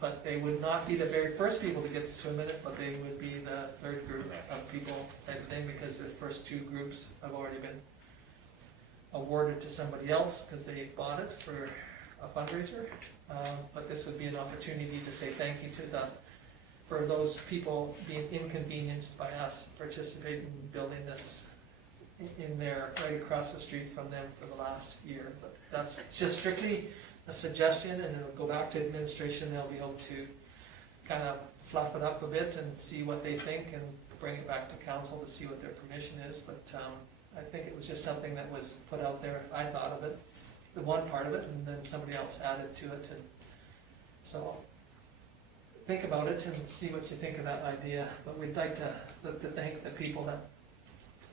But they would not be the very first people to get to swim in it, but they would be the third group of people type of thing, because the first two groups have already been awarded to somebody else because they bought it for a fundraiser. But this would be an opportunity to say thank you for those people being inconvenienced by us participating in building this in there, right across the street from them for the last year. But that's just strictly a suggestion, and it'll go back to administration. They'll be able to kind of fluff it up a bit and see what they think, and bring it back to council to see what their permission is. But I think it was just something that was put out there. I thought of it, the one part of it, and then somebody else added to it. And so think about it and see what you think of that idea. But we'd like to thank the people that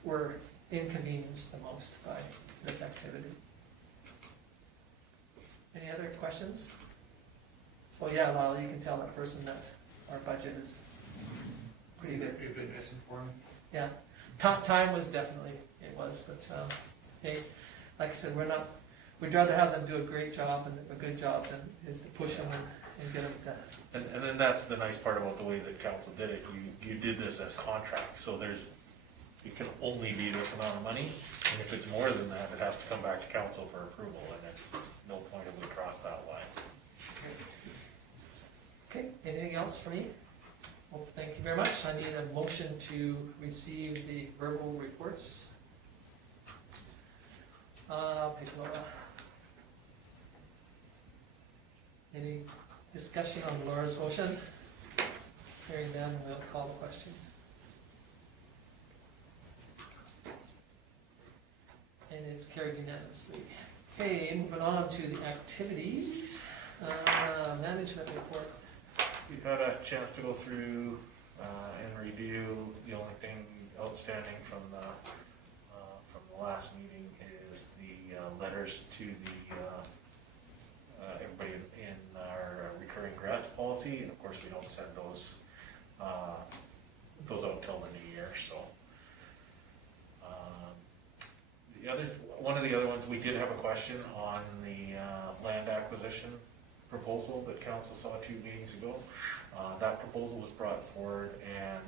were inconvenienced the most by this activity. Any other questions? So yeah, Lyle, you can tell that person that our budget is pretty good. We've been misinformed. Yeah, time was definitely, it was, but, hey, like I said, we'd rather have them do a great job and a good job than is to push them and get them to. And then that's the nice part about the way that council did it, you did this as contract, so it can only be this amount of money, and if it's more than that, it has to come back to council for approval, and there's no point if we cross that line. Okay, anything else for me? Well, thank you very much. I need a motion to receive the verbal reports. Pick Laura. Any discussion on Laura's motion? Hearing none, we'll call the question. And it's carried unanimously. Okay, moving on to the activities, management report. We've had a chance to go through and review. The only thing outstanding from the last meeting is the letters to everybody in our recurring grants policy, and of course we don't send those out till the new year. So one of the other ones, we did have a question on the land acquisition proposal that council saw 2 meetings ago. That proposal was brought forward, and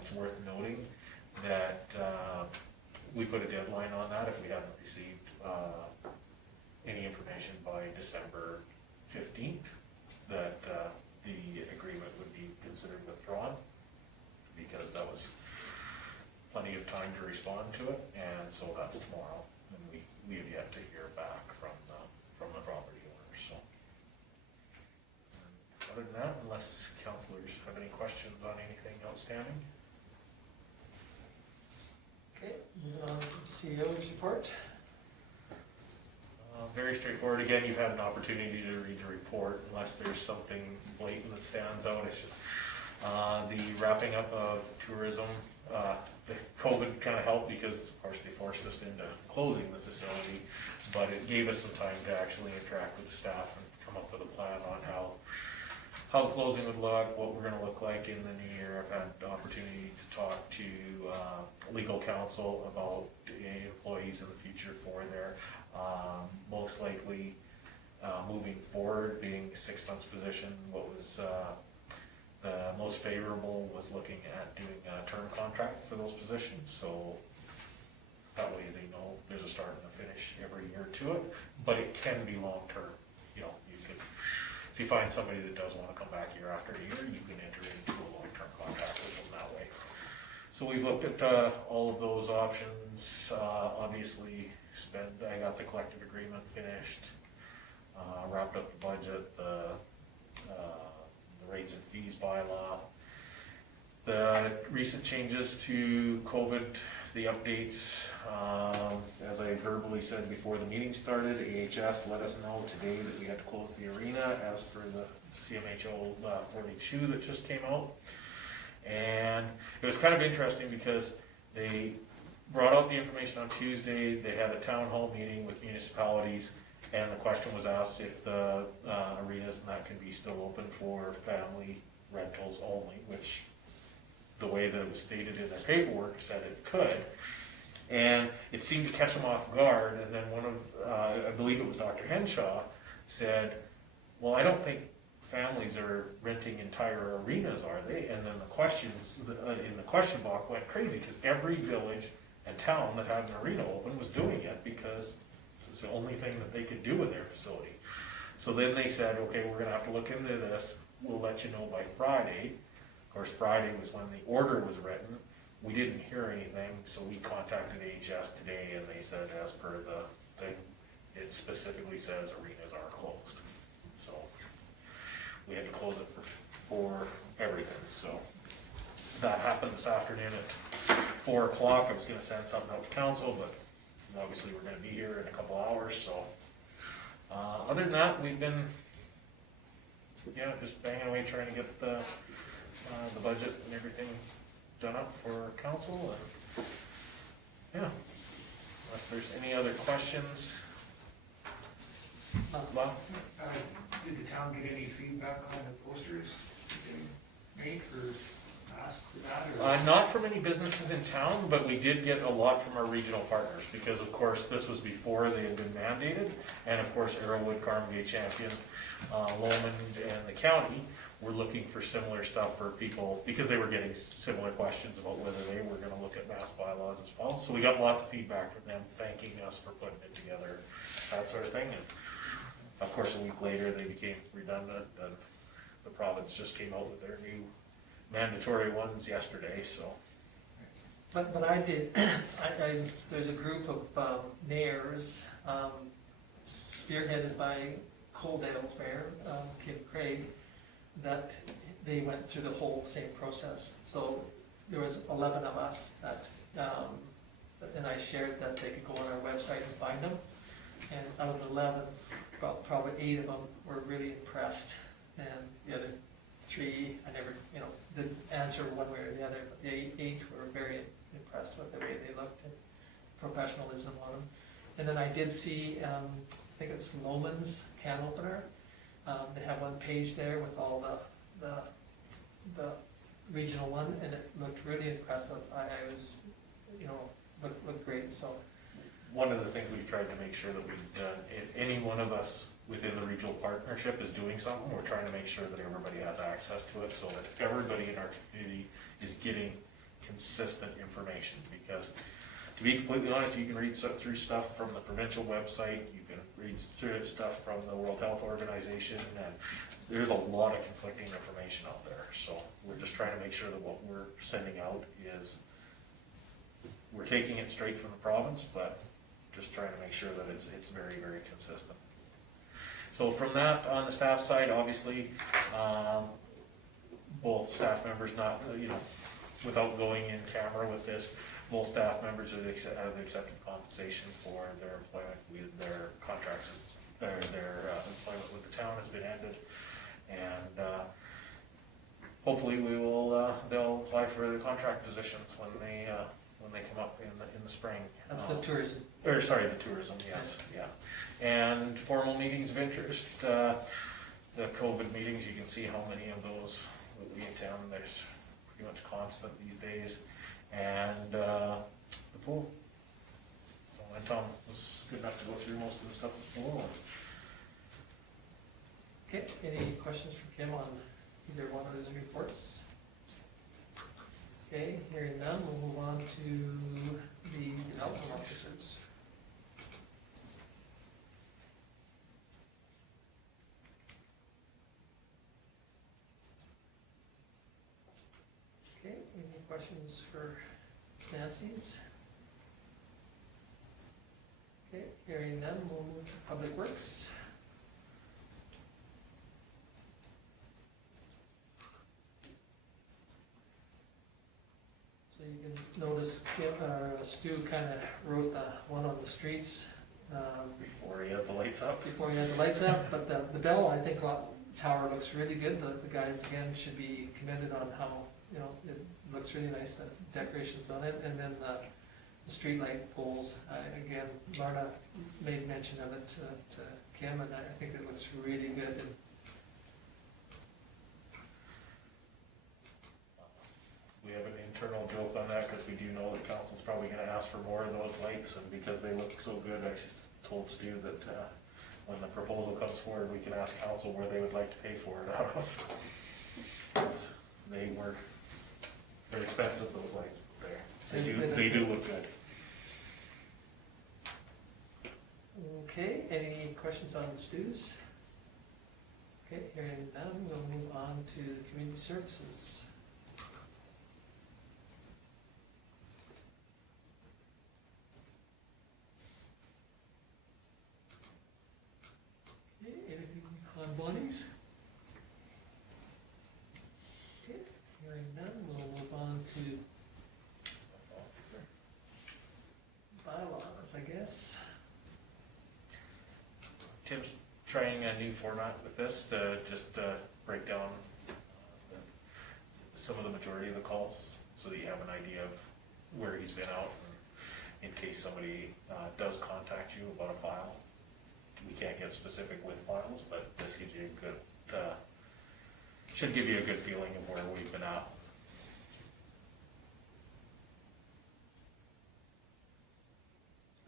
it's worth noting that we put a deadline on that if we haven't received any information by December 15th, that the agreement would be considered withdrawn, because that was plenty of time to respond to it, and so that's tomorrow. And we have yet to hear back from the property owner, so. Other than that, unless councilors have any questions on anything outstanding? Okay, moving on to the CAO's report. Very straightforward. Again, you've had an opportunity to read the report, unless there's something blatant that stands out. It's just, the wrapping up of tourism. The COVID kind of helped because, of course, they forced us into closing the facility, but it gave us some time to actually interact with the staff and come up with a plan on how the closing would look, what we're gonna look like in the new year. I've had the opportunity to talk to legal counsel about employees in the future for their most likely moving forward, being 6 months position. What was the most favorable was looking at doing a term contract for those positions, so that way they know there's a start and a finish every year to it, but it can be long-term. You know, you could, if you find somebody that does want to come back year after year, you can enter into a long-term contract with them that way. So we've looked at all of those options. Obviously, I got the collective agreement finished, wrapped up the budget, the rates and fees bylaw, the recent changes to COVID, the updates. As I verbally said before the meeting started, AHS let us know today that we had to close the arena as per the CMHO 42 that just came out. And it was kind of interesting because they brought out the information on Tuesday. They had a town hall meeting with municipalities, and the question was asked if the arenas and that can be still open for family rentals only, which the way that it was stated in their paperwork said it could. And it seemed to catch them off guard, and then one of, I believe it was Dr. Henshaw, said, well, I don't think families are renting entire arenas, are they? And then the questions in the question box went crazy, because every village and town that had an arena open was doing it, because it was the only thing that they could do in their facility. So then they said, okay, we're gonna have to look into this, we'll let you know by Friday. Of course, Friday was when the order was written. We didn't hear anything, so we contacted AHS today, and they said, as per the thing, it specifically says arenas are closed. So we had to close it for everything. So that happened this afternoon at 4 o'clock. I was gonna send something out to council, but obviously we're gonna be here in a couple hours, so. Other than that, we've been, just banging away trying to get the budget and everything done up for council, and unless there's any other questions. Bob? Did the town get any feedback on the posters that they made for masks and that, or? Not from any businesses in town, but we did get a lot from our regional partners, because of course this was before they had been mandated, and of course Arrowwood, Carmgate, Champion, Lomond, and the county were looking for similar stuff for people, because they were getting similar questions about whether they were gonna look at mass bylaws as well. So we got lots of feedback from them, thanking us for putting it together, that sort of thing. And of course, a week later, they became redundant, and the province just came out with their new mandatory ones yesterday, so. But I did, there's a group of mayors, spearheaded by Coaldale's mayor, Kim Craig, that they went through the whole same process. So there was 11 of us that, and I shared that they could go on our website and find them. And out of the 11, probably 8 of them were really impressed, and the other 3, I never, didn't answer one way or the other, but the 8 were very impressed with the way they looked and professionalism on them. And then I did see, I think it's Loman's can opener. They have one page there with all the regional one, and it looked really impressive. I was, looked great, so. One of the things we've tried to make sure that we've done, if any one of us within the regional partnership is doing something, we're trying to make sure that everybody has access to it, so that everybody in our community is getting consistent information, because to be completely honest, you can read through stuff from the provincial website, you can read through stuff from the World Health Organization, and there's a lot of conflicting information out there. So we're just trying to make sure that what we're sending out is, we're taking it straight from the province, but just trying to make sure that it's very, very consistent. So from that, on the staff side, obviously, both staff members not, without going in camera with this, both staff members have accepted compensation for their employment with their contracts, their employment with the town has been ended. And hopefully they'll apply for the contract positions when they come up in the spring. That's the tourism. The tourism, yes, yeah. And formal meetings of interest, the COVID meetings, you can see how many of those that we attend. There's pretty much constant these days. And the pool. So, and Tom was good enough to go through most of the stuff at the pool. Okay, any questions for Kim on either one of his reports? Okay, hearing none, we'll move on to the development officers. Okay, any questions for Nancy's? Okay, hearing none, we'll move to Public Works. So you can notice Stu kind of wrote the one on the streets Before he had the lights up. before he had the lights up, but the bell, I think, tower looks really good. The guys, again, should be commended on how, it looks really nice, the decorations on it, and then the street light poles, again, Lorna made mention of it to Kim, and I think it looks really good. And We have an internal joke on that because we do know that council's probably gonna ask for more of those lights, and because they look so good, I just told Stu that when the proposal comes forward, we can ask council where they would like to pay for it out of. They're expensive, those lights there. They do look good. Okay, any questions on the Stu's? Okay, hearing none, we'll move on to community services. Okay, anything on Bonnie's? Okay, hearing none, we'll move on to bylaws, I guess. Tim's trying a new format with this to just break down some of the majority of the calls, so that you have an idea of where he's been out, and in case somebody does contact you about a file. We can't get specific with files, but this gives you a good, should give you a good feeling of where we've been at.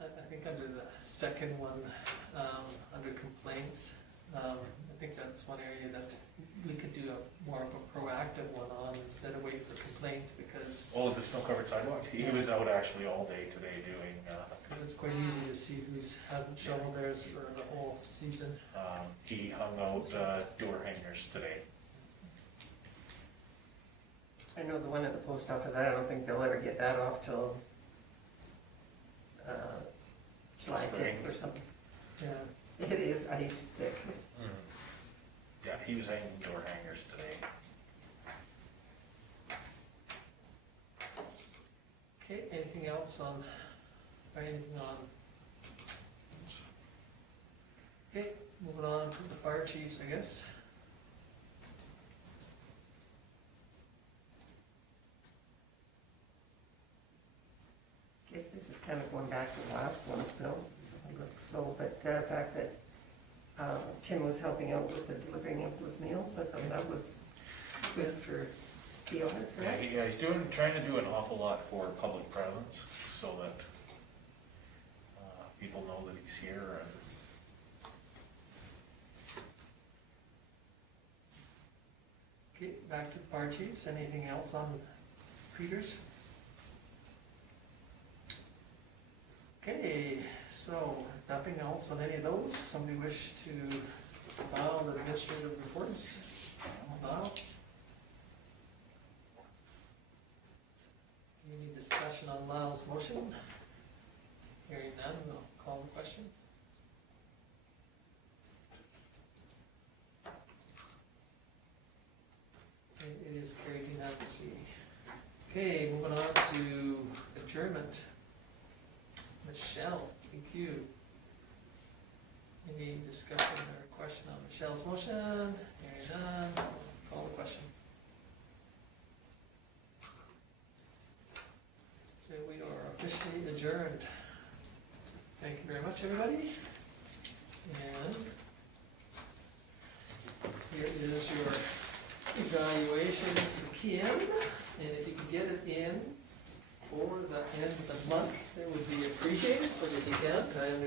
I think under the second one, under complaints, I think that's one area that we could do more of a proactive one on instead of wait for complaint, because Oh, the snow covered sidewalk, he was out actually all day today doing, it's quite easy to see who hasn't shoveled theirs for the whole season. he hung out door hangers today. I know the one at the post office, I don't think they'll ever get that off till July Spring. 10th or something. Yeah, It is ice thick. Yeah, he was hanging door hangers today. okay, anything else on, or anything on? Okay, moving on to the fire chiefs, I guess. Guess this is kind of going back to the last one still, so I'm a little slow, but the fact that Tim was helping out with the delivering of those meals, I thought that was good for the owner, correct? Yeah, he's trying to do an awful lot for public presence, so that people know that he's here, and Okay, back to the fire chiefs, anything else on Peters? So, nothing else on any of those? Somebody wish to file the administrative reports? File? Any discussion on Lyle's motion? Hearing none, we'll call the question. It is carried unanimously. Okay, moving on to adjournment. Michelle, thank you. Any discussion or question on Michelle's motion? Hearing none, call the question. Okay, we are officially adjourned. Thank you very much, everybody. And here is your evaluation for Kim, and if you can get it in for the end of the month, it would be appreciated, but if you can't, I understand.